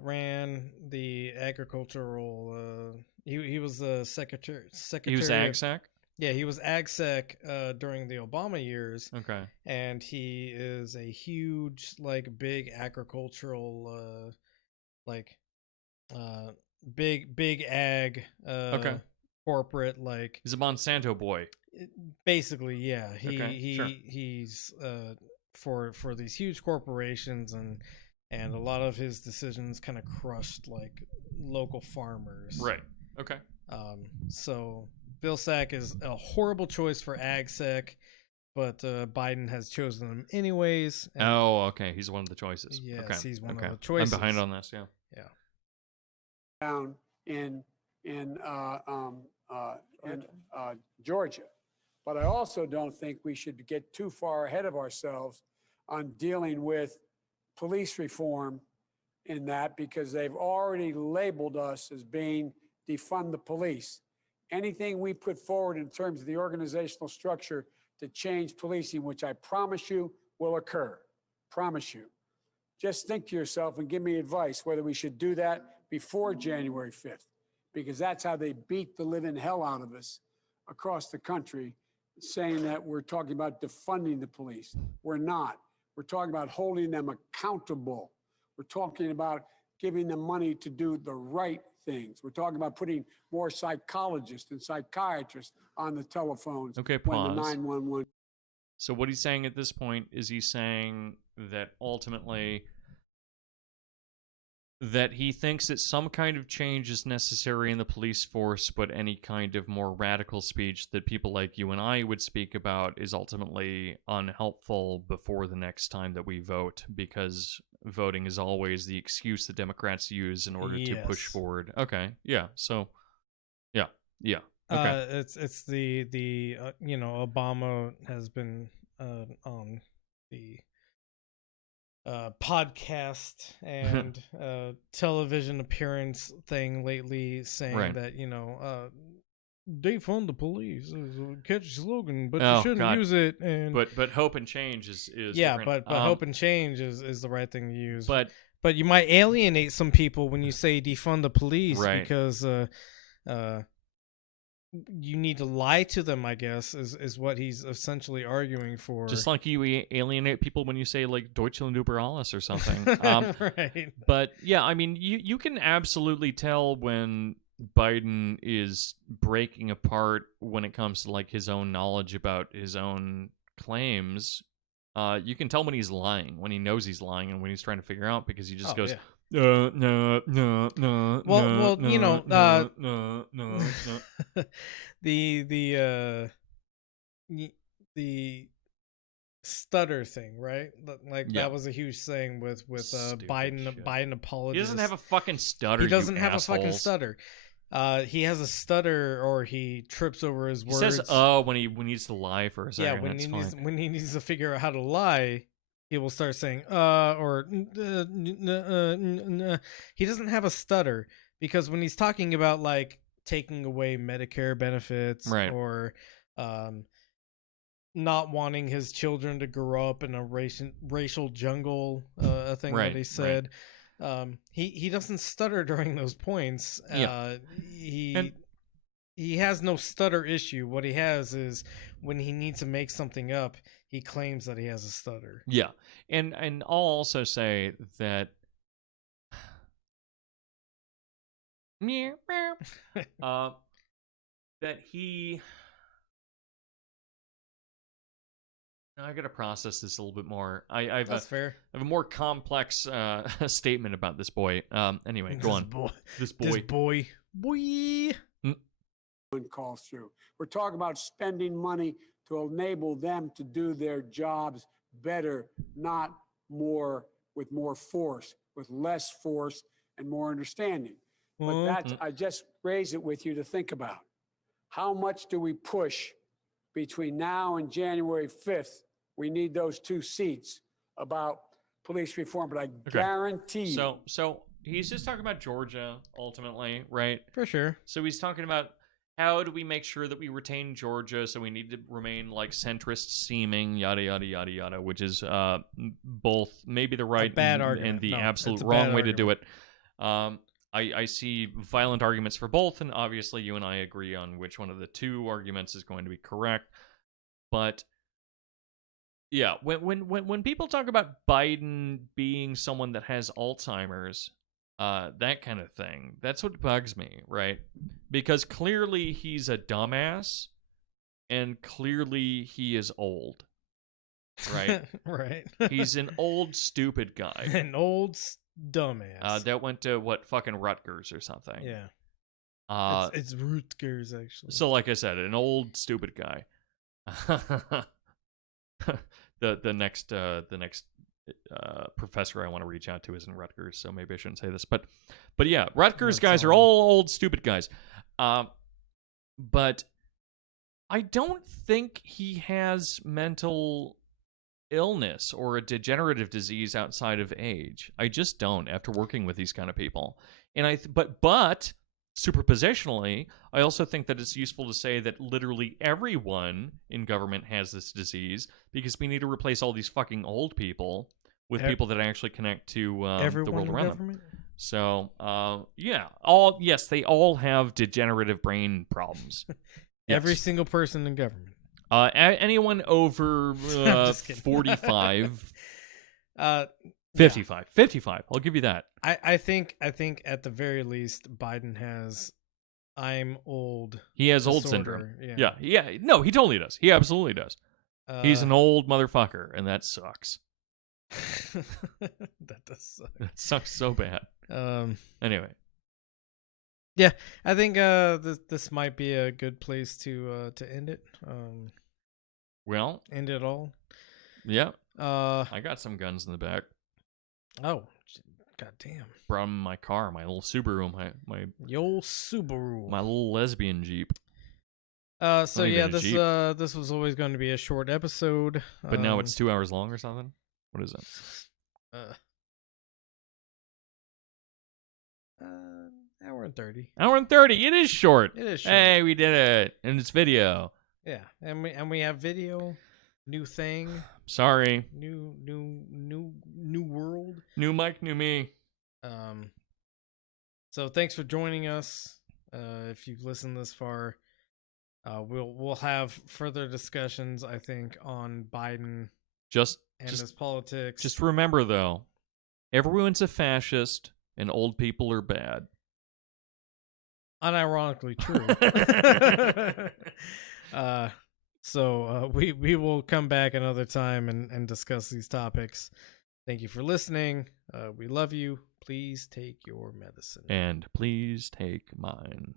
ran the agricultural. He was the secretary. He was AgSec. Yeah, he was AgSec during the Obama years. Okay. And he is a huge, big agricultural, big ag. Okay. Corporate, he's a Monsanto boy. Basically, yeah. He's for these huge corporations, and a lot of his decisions kind of crushed local farmers. Right. Okay. So Vilsack is a horrible choice for AgSec, but Biden has chosen him anyways. Oh, okay. He's one of the choices. Yes, okay. He's one of the choices. I'm behind on this. Yeah. Yeah. Down in Georgia. But I also don't think we should get too far ahead of ourselves on dealing with police reform in that, because they've already labeled us as being defund the police. Anything we put forward in terms of the organizational structure to change policing, which I promise you will occur, promise you. Just think to yourself and give me advice whether we should do that before January 5th, because that's how they beat the living hell out of us across the country, saying that we're talking about defunding the police. We're not. We're talking about holding them accountable. We're talking about giving them money to do the right things. We're talking about putting more psychologists and psychiatrists on the telephones. Okay, when pause. the 911. So what he's saying at this point is he's saying that ultimately that he thinks that some kind of change is necessary in the police force, but any kind of more radical speech that people like you and I would speak about is ultimately unhelpful before the next time that we vote, because voting is always the excuse that Democrats use in order to push forward. Okay, yeah, so, yeah. Okay. It's the Obama has been on the podcast and television appearance thing lately, saying that defund the police is a catchy slogan, but you shouldn't use it. And but hope and change is yeah, different. but hope and change is the right thing to use. But you might alienate some people when you say defund the police, right, because you need to lie to them, I guess, is what he's essentially arguing for. Just like you alienate people when you say Deutschland über alles or something. Right. But yeah, I mean, you can absolutely tell when Biden is breaking apart when it comes to his own knowledge about his own claims. You can tell when he's lying, when he knows he's lying, and when he's trying to figure out, because he just goes, yeah. No. Well, no. The stutter thing, right? That was a huge thing with Biden. Shit. Biden apologist. He doesn't have a fucking stutter. He doesn't have assholes. a fucking stutter. He has a stutter, or he trips over his words. He says when he needs to lie for a second. Yeah, when he needs to figure out how to lie, he will start saying or he doesn't have a stutter, because when he's talking about taking away Medicare benefits, right, or not wanting his children to grow up in a racial jungle, a thing that he said, he doesn't stutter during those points. He has no stutter issue. What he has is when he needs to make something up, he claims that he has a stutter. Yeah. And I'll also say that that he. I got to process this a little bit more. That's fair. I have a more complex statement about this boy. Anyway, go on. This boy. Calls through. We're talking about spending money to enable them to do their jobs better, not more with more force, with less force and more understanding. But that's, I just raise it with you to think about. How much do we push between now and January 5th? We need those 2 seats about police reform, but I guarantee you. So he's just talking about Georgia ultimately, right? For sure. So he's talking about how do we make sure that we retain Georgia? So we need to remain like centrist seeming, yada yada yada yada, which is both maybe the right and the absolute wrong way to do it. I see violent arguments for both, and obviously you and I agree on which one of the 2 arguments is going to be correct. But yeah, when people talk about Biden being someone that has Alzheimer's, that kind of thing, that's what bugs me, right? Because clearly he's a dumbass, and clearly he is old, right? Right. He's an old, stupid guy. An old dumbass. That went to, what, Rutgers or something. Yeah. It's Rutgers, actually. So, like I said, an old, stupid guy. The next professor I want to reach out to is in Rutgers, so maybe I shouldn't say this, but yeah, Rutgers guys are all old stupid guys. But I don't think he has mental illness or a degenerative disease outside of age. I just don't, after working with these kind of people. And but superpositionally, I also think that it's useful to say that literally everyone in government has this disease, because we need to replace all these fucking old people with people that actually connect to the world around them. So, yes, they all have degenerative brain problems. Yes. Every single person in government. Anyone over 45. 55. 55. I'll give you that. I think at the very least Biden has I'm old. He has old syndrome. Yeah. No, he totally does. He absolutely does. He's an old motherfucker, and that sucks. That does suck. That sucks so bad. Anyway. Yeah, I think this might be a good place to end it. Well, end it all. Yeah. I got some guns in the back. Oh, goddamn! Brought them in my car, my little Subaru, my your Subaru, my little lesbian Jeep. So yeah, this was always going to be a short episode, but now it's 2 hours long or something. What is it? Hour and 30. Hour and 30. It is short. It is short. Hey, we did it, and it's video. Yeah, and we have video. New thing. Sorry. New world. New mic, new me. So thanks for joining us. If you've listened this far, we'll have further discussions, I think, on Biden and his politics. Just remember, though, everyone's a fascist, and old people are bad. Unironically true. So we will come back another time and discuss these topics. Thank you for listening. We love you. Please take your medicine. And please take mine.